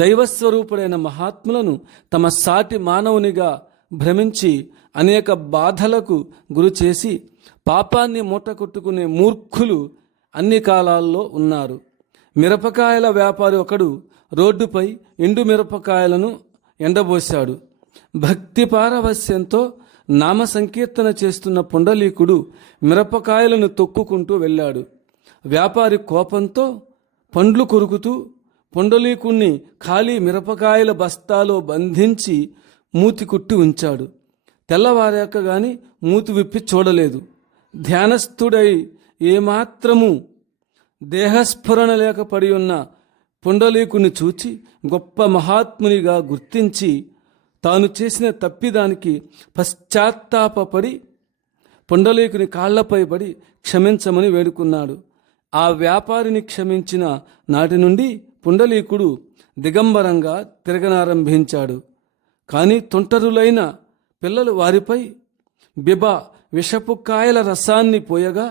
దైవస్వరూపుడైన మహాత్ములను తమ సాటి మానవునిగా భ్రమించి అనేక బాధలకు గురి చేసి పాపాన్ని మూటకొట్టుకునే మూర్ఖులు అన్ని కాలాల్లో ఉన్నారు. మిరపకాయల వ్యాపారి ఒకడు రోడ్డుపై ఎండు మిరపకాయలను ఎండబోశాడు. భక్తి పారవస్యంతో నామ సంకీర్తన చేస్తున్న పుండలీకుడు మిరపకాయలను తొక్కుకుంటూ వెళ్ళాడు. వ్యాపారి కోపంతో పండ్లు కొరుకుతూ పుండలీకుణ్ణి ఖాళీ మిరపకాయల బస్తాలో బంధించి మూతి కుట్టి ఉంచాడు. తెల్లవారాక గాని మూతి విప్పి చూడలేదు. ధ్యానస్థుడై ఏమాత్రము దేహస్ఫురణ లేక పడి ఉన్న పుండలీకుని చూచి గొప్ప మహాత్మునిగా గుర్తించి తాను చేసిన తప్పిదానికి పశ్చాత్తాపడి పుండలీకుని కాళ్లపై పడి క్షమించమని వేడుకున్నాడు. ఆ వ్యాపారిని క్షమించిన నాటి నుండి పుండలీకుడు దిగంబరంగా తిరగనారంభించాడు. కానీ తుంటరులైన పిల్లలు వారిపై విషపు కాయల రసాన్ని పోయగా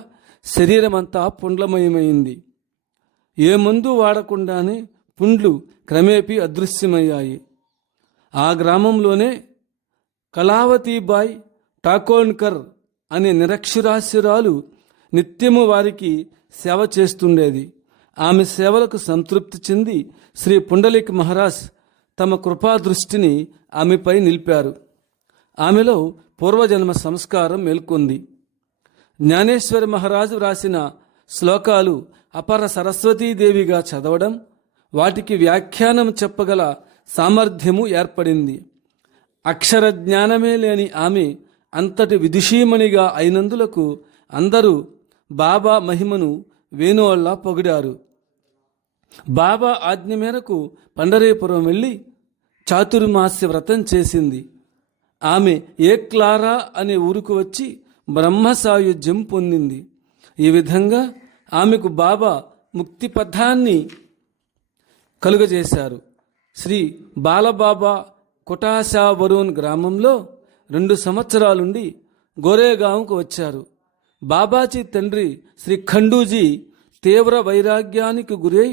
శరీరమంతా పుండ్లమయమైంది. ఏ మందు వాడకుండానే పుండ్లు క్రమేపీ అదృశ్యమయ్యాయి. ఆ గ్రామంలోనే కళావతీబాయ్ ఠాకోన్కర్ అనే నిరక్షరాస్యురాలు నిత్యము వారికి సేవ చేస్తుండేది. ఆమె సేవలకు సంతృప్తి చెంది శ్రీ పుండలీక్ మహారాజ్ తమ కృపాదృష్టిని ఆమెపై నిలిపారు. ఆమెలో పూర్వజన్మ సంస్కారం మేల్కొంది. జ్ఞానేశ్వర మహారాజు రాసిన శ్లోకాలు అపర సరస్వతీదేవిగా చదవడం, వాటికి వ్యాఖ్యానం చెప్పగల సామర్థ్యము ఏర్పడింది. అక్షర జ్ఞానమే లేని ఆమె అంతటి విదుషీమణిగా అయినందులకు అందరూ బాబా మహిమను వేణువల్లా పొగిడారు. బాబా ఆజ్ఞ మేరకు పండరీపురం వెళ్ళి చాతుర్మాస్య వ్రతం చేసింది. ఆమె ఏక్లారా అనే ఊరుకు వచ్చి బ్రహ్మసాయుధ్యం పొందింది. ఈ విధంగా ఆమెకు బాబా ముక్తి పథాన్ని కలుగజేశారు. శ్రీ బాలబాబా కొటాశా వరూన్ గ్రామంలో 2 సంవత్సరాలుండి గోరేగాంకు వచ్చారు. బాబాజీ తండ్రి శ్రీ ఖండూజీ తీవ్ర వైరాగ్యానికి గురై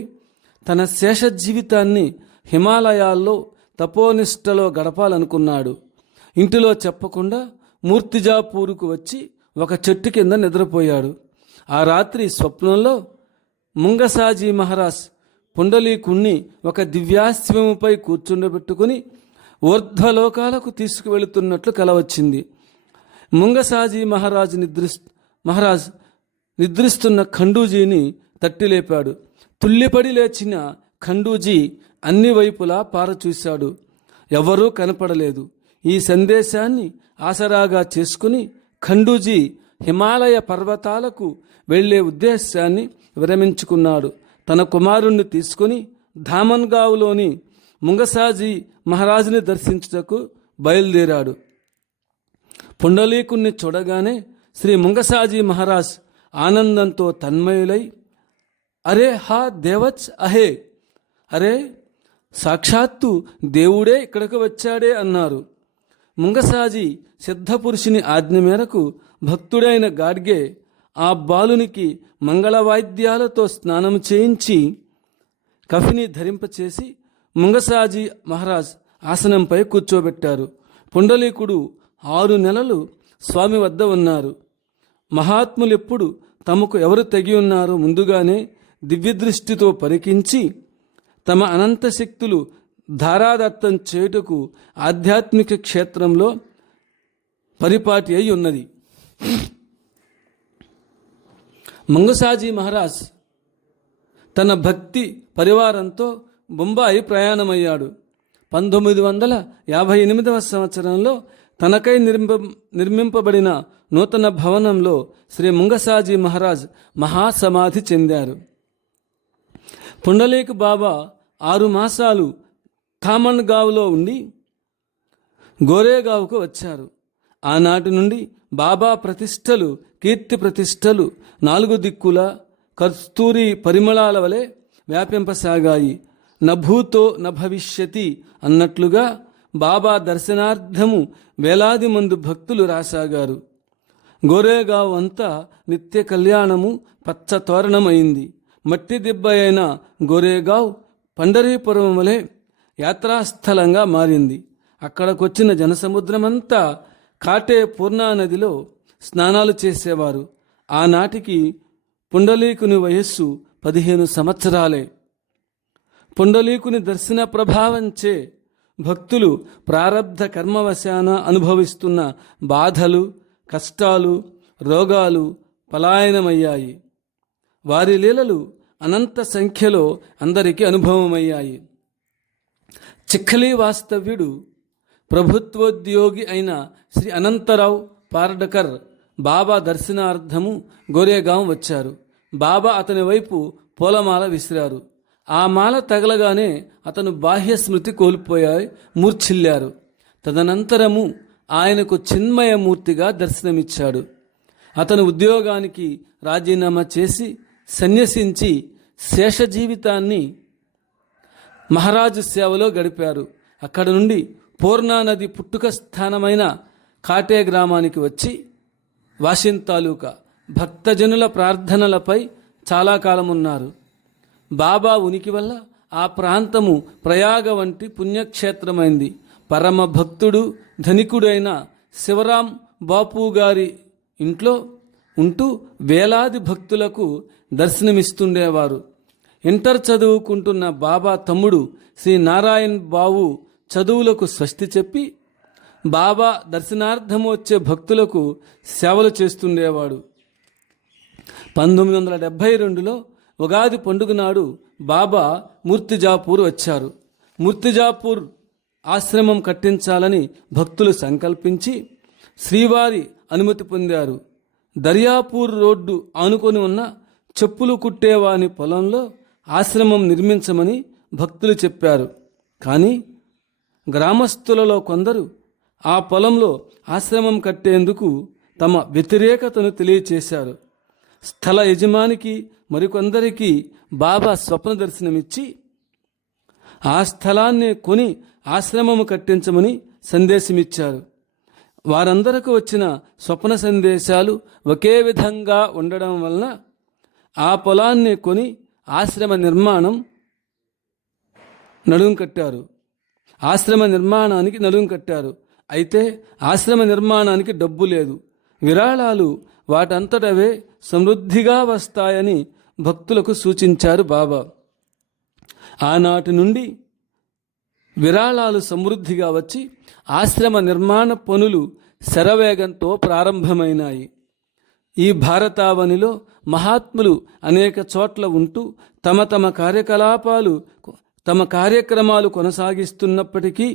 తన శేష జీవితాన్ని హిమాలయాల్లో తపోనిష్టలో గడపాలనుకున్నాడు. ఇంటిలో చెప్పకుండా మూర్తిజాపూర్కు వచ్చి ఒక చెట్టు కింద నిద్రపోయాడు. ఆ రాత్రి స్వప్నంలో ముంగసాజీ మహారాజ్ పుండలీకుణ్ణి ఒక దివ్యాశ్వముపై కూర్చుండబెట్టుకుని ఊర్ధ్వలోకాలకు తీసుకువెళుతున్నట్లు కలవచ్చింది. ముంగసాజీ మహారాజ్ నిద్రిస్తున్న ఖండూజీని తట్టిలేపాడు. తుల్లిపడి లేచిన ఖండూజీ అన్ని వైపులా పారచూశాడు. ఎవరూ కనపడలేదు. ఈ సందేశాన్ని ఆసరాగా చేసుకుని ఖండూజీ హిమాలయ పర్వతాలకు వెళ్లే ఉద్దేశాన్ని విరమించుకున్నాడు. తన కుమారుణ్ణి తీసుకుని ధామన్గావ్లోని ముంగసాజీ మహారాజుని దర్శించుటకు బయలుదేరాడు. పుండలీకుణ్ణి చూడగానే శ్రీ ముంగసాజీ మహారాజ్ ఆనందంతో తన్మయులై, అరే హా దేవచ్ అహే, అరే సాక్షాత్తు దేవుడే ఇక్కడికి వచ్చాడే అన్నారు. ముంగసాజీ సిద్ధపురుషుని ఆజ్ఞ మేరకు భక్తుడైన గాడ్గే ఆ బాలునికి మంగళవాద్యాలతో స్నానం చేయించి కఫిని ధరింపచేసి ముంగసాజీ మహారాజ్ ఆసనంపై కూర్చోబెట్టారు. పుండలీకుడు 6 నెలలు స్వామి వద్ద ఉన్నారు. మహాత్ములెప్పుడు తమకు ఎవరు తెగి ఉన్నారో ముందుగానే దివ్యదృష్టితో పరికించి తమ అనంత శక్తులు ధారాదత్తం చేయుటకు ఆధ్యాత్మిక క్షేత్రంలో పరిపాటి అయి ఉన్నది. ముంగసాజీ మహారాజ్ తన భక్తి పరివారంతో బొంబాయి ప్రయాణమయ్యాడు. 1958వ సంవత్సరంలో తనకై నిర్మింపబడిన నూతన భవనంలో శ్రీ ముంగసాజీ మహారాజ్ మహాసమాధి చెందారు. పుండలీక్ బాబా 6 మాసాలు ధామన్గావ్లో ఉండి గోరేగావ్కు వచ్చారు. ఆనాటి నుండి బాబా ప్రతిష్టలు, కీర్తి ప్రతిష్టలు 4 దిక్కుల కస్తూరి పరిమళాల వలె వ్యాపింపసాగాయి. నభూతో నభవిష్యతి అన్నట్లుగా బాబా దర్శనార్థము వేలాది మంది భక్తులు రాసాగారు. గోరేగావ్ అంతా నిత్య కళ్యాణము పచ్చ తోరణమైంది. మట్టి దిబ్బ అయిన గోరేగావ్ పండరీపురం వలె యాత్రాస్థలంగా మారింది. అక్కడికొచ్చిన జనసముద్రమంతా కాటే పూర్ణానదిలో స్నానాలు చేసేవారు. ఆనాటికి పుండలీకుని వయస్సు 15 సంవత్సరాలే. పుండలీకుని దర్శన ప్రభావంచే భక్తులు ప్రారబ్ధ కర్మవశాన అనుభవిస్తున్న బాధలు, కష్టాలు, రోగాలు పలాయనమయ్యాయి. వారి లీలలు అనంత సంఖ్యలో అందరికీ అనుభవమయ్యాయి. చిక్కలి వాస్తవ్యుడు ప్రభుత్వోద్యోగి అయిన శ్రీ అనంతరావు పార్డకర్ బాబా దర్శనార్థము గోరేగాం వచ్చారు. బాబా అతని వైపు పూలమాల విసిరారు. ఆ మాల తగలగానే అతను బాహ్య స్మృతి కోల్పోయాయి, మూర్ఛిల్లారు. తదనంతరము ఆయనకు చిన్మయమూర్తిగా దర్శనమిచ్చాడు. అతను ఉద్యోగానికి రాజీనామా చేసి సన్యసించి శేష జీవితాన్ని మహారాజు సేవలో గడిపారు. అక్కడ నుండి పూర్ణానది పుట్టుక స్థానమైన కాటే గ్రామానికి వచ్చి వాషిన్ తాలూకా భక్తజనుల ప్రార్థనలపై చాలా కాలం ఉన్నారు. బాబా ఉనికి వల్ల ఆ ప్రాంతము ప్రయాగ వంటి పుణ్యక్షేత్రమైంది. పరమ భక్తుడు, ధనికుడైన శివరాం బాపు గారి ఇంట్లో ఉంటూ వేలాది భక్తులకు దర్శనమిస్తుండేవారు. ఇంటర్ చదువుకుంటున్న బాబా తమ్ముడు శ్రీ నారాయణ్ బావు చదువులకు స్వస్తి చెప్పి బాబా దర్శనార్థం వచ్చే భక్తులకు సేవలు చేస్తుండేవాడు. 1972లో ఉగాది పండుగ నాడు బాబా మూర్తిజాపూర్ వచ్చారు. మూర్తిజాపూర్ ఆశ్రమం కట్టించాలని భక్తులు సంకల్పించి శ్రీవారి అనుమతి పొందారు. దర్యాపూర్ రోడ్డు ఆనుకొని ఉన్న చెప్పులు కుట్టేవాని పొలంలో ఆశ్రమం నిర్మించమని భక్తులు చెప్పారు. కానీ గ్రామస్తులలో కొందరు ఆ పొలంలో ఆశ్రమం కట్టేందుకు తమ వ్యతిరేకతను తెలియచేశారు. స్థల యజమానికి మరికొందరికి బాబా స్వప్న దర్శనమిచ్చి ఆ స్థలాన్ని కొని ఆశ్రమము కట్టించమని సందేశమిచ్చారు. వారందరకు వచ్చిన స్వప్న సందేశాలు ఒకే విధంగా ఉండడం వలన ఆ పొలాన్ని కొని ఆశ్రమ నిర్మాణానికి నడుం కట్టారు. అయితే ఆశ్రమ నిర్మాణానికి డబ్బు లేదు. విరాళాలు వాటంతటవే సమృద్ధిగా వస్తాయని భక్తులకు సూచించారు బాబా. ఆనాటి నుండి విరాళాలు సమృద్ధిగా వచ్చి ఆశ్రమ నిర్మాణ పనులు శరవేగంతో ప్రారంభమైనాయి. ఈ భారతావనిలో మహాత్ములు అనేక చోట్ల ఉంటూ తమ కార్యక్రమాలు కొనసాగిస్తున్నప్పటికీ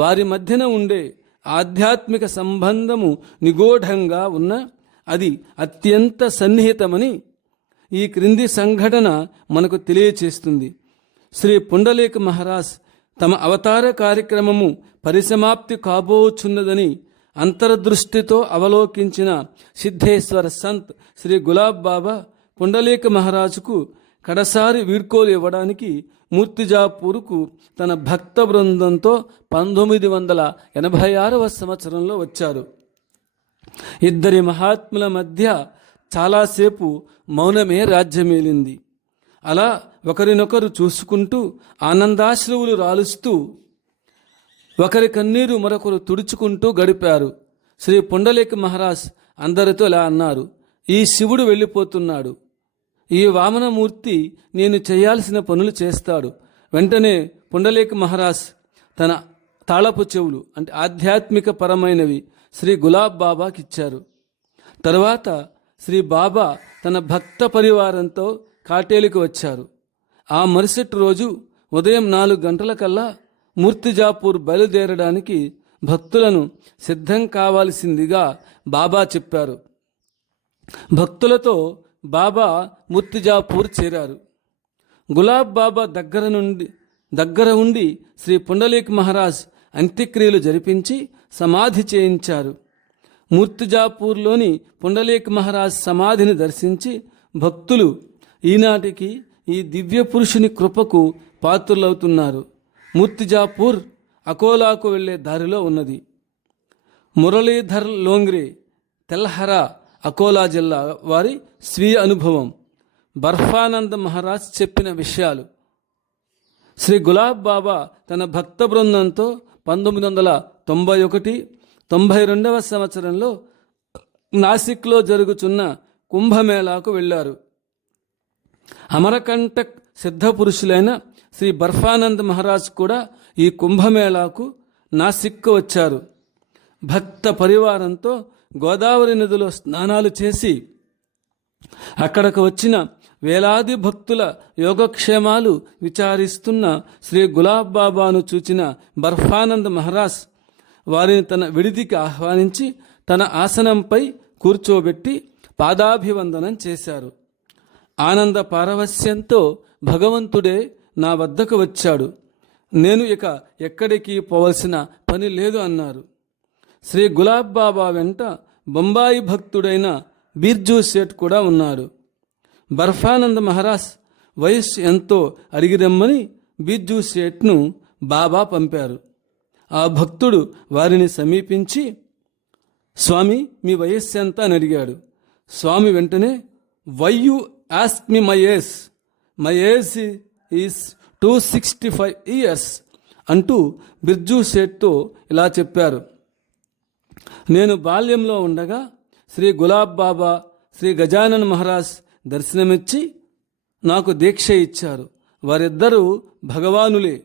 వారి మధ్యన ఉండే ఆధ్యాత్మిక సంబంధము నిగూఢంగా ఉన్న అది అత్యంత సన్నిహితమని ఈ క్రింది సంఘటన మనకు తెలియచేస్తుంది. శ్రీ పుండలీక మహారాజ్ తమ అవతార కార్యక్రమము పరిసమాప్తి కాబోచున్నదని అంతర్దృష్టితో అవలోకించిన సిద్ధేశ్వర సంత్ శ్రీ గులాబ్ బాబా పుండలీక మహారాజుకు కడసారి వీడ్కోలు ఇవ్వడానికి మూర్తిజాపూర్కు తన భక్త బృందంతో 1986వ సంవత్సరంలో వచ్చారు. ఇద్దరి మహాత్ముల మధ్య చాలాసేపు మౌనమే రాజ్యమేలింది. అలా ఒకరినొకరు చూసుకుంటూ ఆనందాశ్రువులు రాలుస్తూ ఒకరి కన్నీరు మరొకరు తుడుచుకుంటూ గడిపారు. శ్రీ పుండలీక మహారాజ్ అందరితో ఇలా అన్నారు: ఈ శివుడు వెళ్ళిపోతున్నాడు. ఈ వామనమూర్తి నేను చేయాల్సిన పనులు చేస్తాడు. వెంటనే పుండలీక మహారాజ్ తన తాళపు చెవులు అంటే ఆధ్యాత్మిక పరమైనవి శ్రీ గులాబ్ బాబాకి ఇచ్చారు. తరువాత శ్రీ బాబా తన భక్త పరివారంతో కాటేలికి వచ్చారు. ఆ మరుసటి రోజు ఉదయం 4 గంటలకల్లా మూర్తిజాపూర్ బయలుదేరడానికి భక్తులను సిద్ధం కావాల్సిందిగా బాబా చెప్పారు. భక్తులతో బాబా మూర్తిజాపూర్ చేరారు. గులాబ్ బాబా దగ్గర ఉండి శ్రీ పుండలీక్ మహారాజ్ అంత్యక్రియలు జరిపించి సమాధి చేయించారు. మూర్తిజాపూర్లోని పుండలీక్ మహారాజ్ సమాధిని దర్శించి భక్తులు ఈనాటికి ఈ దివ్య పురుషుని కృపకు పాత్రులవుతున్నారు. మూర్తిజాపూర్ అకోలాకు వెళ్లే దారిలో ఉన్నది. మురళీధర్ లోంగ్రే, తెల్హరా, అకోలా జిల్లా వారి స్వీయ అనుభవం. బర్ఫానంద మహారాజ్ చెప్పిన విషయాలు. శ్రీ గులాబ్ బాబా తన భక్త బృందంతో 1991-92వ సంవత్సరంలో నాసిక్లో జరుగుతున్న కుంభమేళాకు వెళ్ళారు. అమరకంటక్ సిద్ధపురుషులైన శ్రీ బర్ఫానంద్ మహారాజ్ కూడా ఈ కుంభమేళాకు నాసిక్కు వచ్చారు. భక్త పరివారంతో గోదావరి నదిలో స్నానాలు చేసి అక్కడకు వచ్చిన వేలాది భక్తుల యోగక్షేమాలు విచారిస్తున్న శ్రీ గులాబ్ బాబాను చూచిన బర్ఫానంద్ మహారాజ్ వారిని తన విడిదికి ఆహ్వానించి తన ఆసనంపై కూర్చోబెట్టి పాదాభివందనం చేశారు. ఆనంద పారవస్యంతో భగవంతుడే నా వద్దకు వచ్చాడు, నేను ఇక ఎక్కడికి పోవలసిన పని లేదు అన్నారు. శ్రీ గులాబ్ బాబా వెంట బొంబాయి భక్తుడైన బిర్జూ సేఠ్ కూడా ఉన్నాడు. బర్ఫానంద్ మహారాజ్ వయస్సు ఎంతో అడిగిరమ్మని బిర్జూ సేఠ్ను బాబా పంపారు. ఆ భక్తుడు వారిని సమీపించి, స్వామి మీ వయస్సు ఎంత అని అడిగాడు. స్వామి వెంటనే, why you ask me my age? My age is 265 years అంటూ బిర్జూ సేఠ్తో ఇలా చెప్పారు. నేను బాల్యంలో ఉండగా శ్రీ గులాబ్ బాబా, శ్రీ గజానన్ మహారాజ్ దర్శనమిచ్చి నాకు దీక్ష ఇచ్చారు. వారిద్దరూ భగవానులే.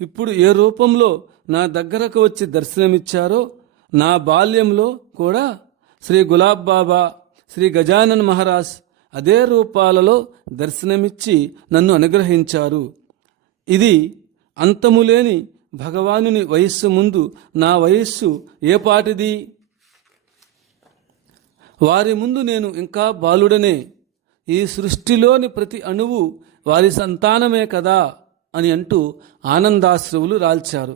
ఇప్పుడు ఏ రూపంలో నా దగ్గరకు వచ్చి దర్శనమిచ్చారో నా బాల్యంలో కూడా శ్రీ గులాబ్ బాబా, శ్రీ గజానన్ మహారాజ్ అదే రూపాలలో దర్శనమిచ్చి నన్ను అనుగ్రహించారు. ఇది అంతములేని భగవానుని వయస్సు ముందు నా వయస్సు ఏపాటిది? వారి ముందు నేను ఇంకా బాలుడనే. ఈ సృష్టిలోని ప్రతి అణువు వారి సంతానమే కదా అని అంటూ ఆనందాశ్రువులు రాల్చారు.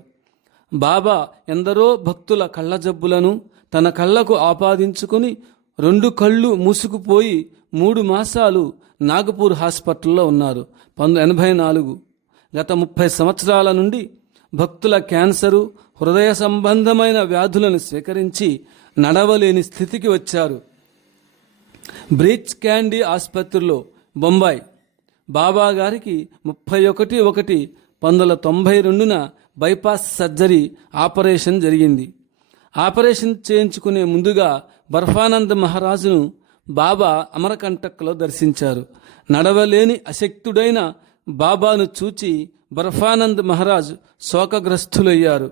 బాబా ఎందరో భక్తుల కళ్ళజబ్బులను తన కళ్ళకు ఆపాదించుకుని 2 కళ్ళు మూసుకుపోయి 3 మాసాలు నాగపూర్ హాస్పిటల్లో ఉన్నారు. 1984. గత 30 సంవత్సరాల నుండి భక్తుల క్యాన్సరు, హృదయ సంబంధమైన వ్యాధులను స్వీకరించి నడవలేని స్థితికి వచ్చారు. బ్రీచ్ క్యాండీ ఆసుపత్రిలో బొంబాయి బాబా గారికి 31/1/1992 బైపాస్ సర్జరీ ఆపరేషన్ జరిగింది. ఆపరేషన్ చేయించుకునే ముందుగా బర్ఫానంద్ మహారాజును బాబా అమరకంటక్లో దర్శించారు. నడవలేని అశక్తుడైన బాబాను చూచి బర్ఫానంద్ మహారాజ్ శోకగ్రస్తులయ్యారు.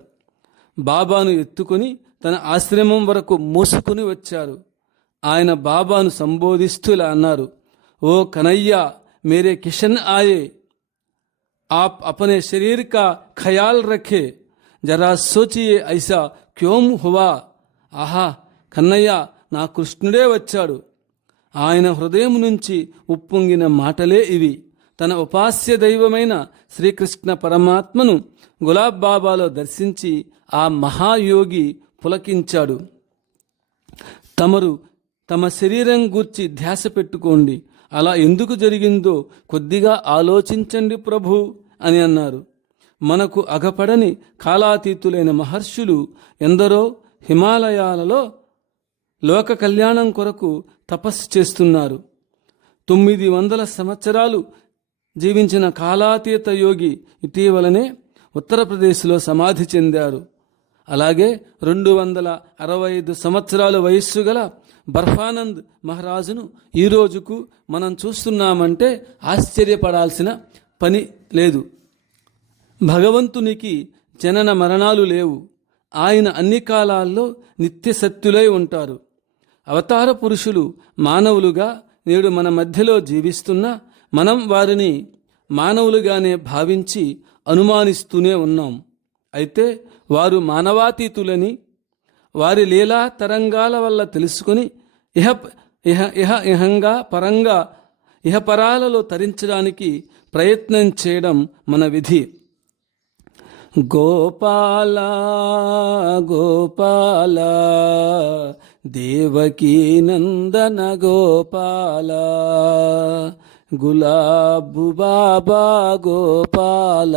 బాబాను ఎత్తుకుని తన ఆశ్రమం వరకు మోసుకుని వచ్చారు. ఆయన బాబాను సంబోధిస్తూ ఇలా అన్నారు: ఓ కనయ్యా, मेरे किशन आए, आप अपने शरीर का ख्याल रखे, जरा सोचिए ऐसा क्यों हुआ. ఆహా, కన్నయ్య, నా కృష్ణుడే వచ్చాడు. ఆయన హృదయం నుంచి ఉప్పొంగిన మాటలే ఇవి. తన ఉపాస్య దైవమైన శ్రీకృష్ణ పరమాత్మను గులాబ్ బాబాలో దర్శించి ఆ మహాయోగి పులకించాడు. తమరు తమ శరీరం గూర్చి ధ్యాస పెట్టుకోండి. అలా ఎందుకు జరిగిందో కొద్దిగా ఆలోచించండి ప్రభు అని అన్నారు. మనకు అగపడని కాలాతీతులైన మహర్షులు ఎందరో హిమాలయాలలో లోక కళ్యాణం కొరకు తపస్సు చేస్తున్నారు. 900 సంవత్సరాలు జీవించిన కాలాతీత యోగి ఇటీవలనే ఉత్తరప్రదేశ్లో సమాధి చెందారు. అలాగే 265 సంవత్సరాల వయస్సు గల బర్ఫానంద్ మహారాజును ఈ రోజుకు మనం చూస్తున్నామంటే ఆశ్చర్యపడాల్సిన పని లేదు. భగవంతునికి జనన మరణాలు లేవు. ఆయన అన్ని కాలాల్లో నిత్య సత్యులై ఉంటారు. అవతార పురుషులు మానవులుగా నేడు మన మధ్యలో జీవిస్తున్నా మనం వారిని మానవులుగానే భావించి అనుమానిస్తూనే ఉన్నాం. అయితే వారు మానవాతీతులని వారి లీలా తరంగాల వల్ల తెలుసుకుని ఇహపరాలలో తరించడానికి ప్రయత్నం చేయడం మన విధి. గోపాల గోపాల దేవకీ నందన గోపాల గులాబు బాబా గోపాల.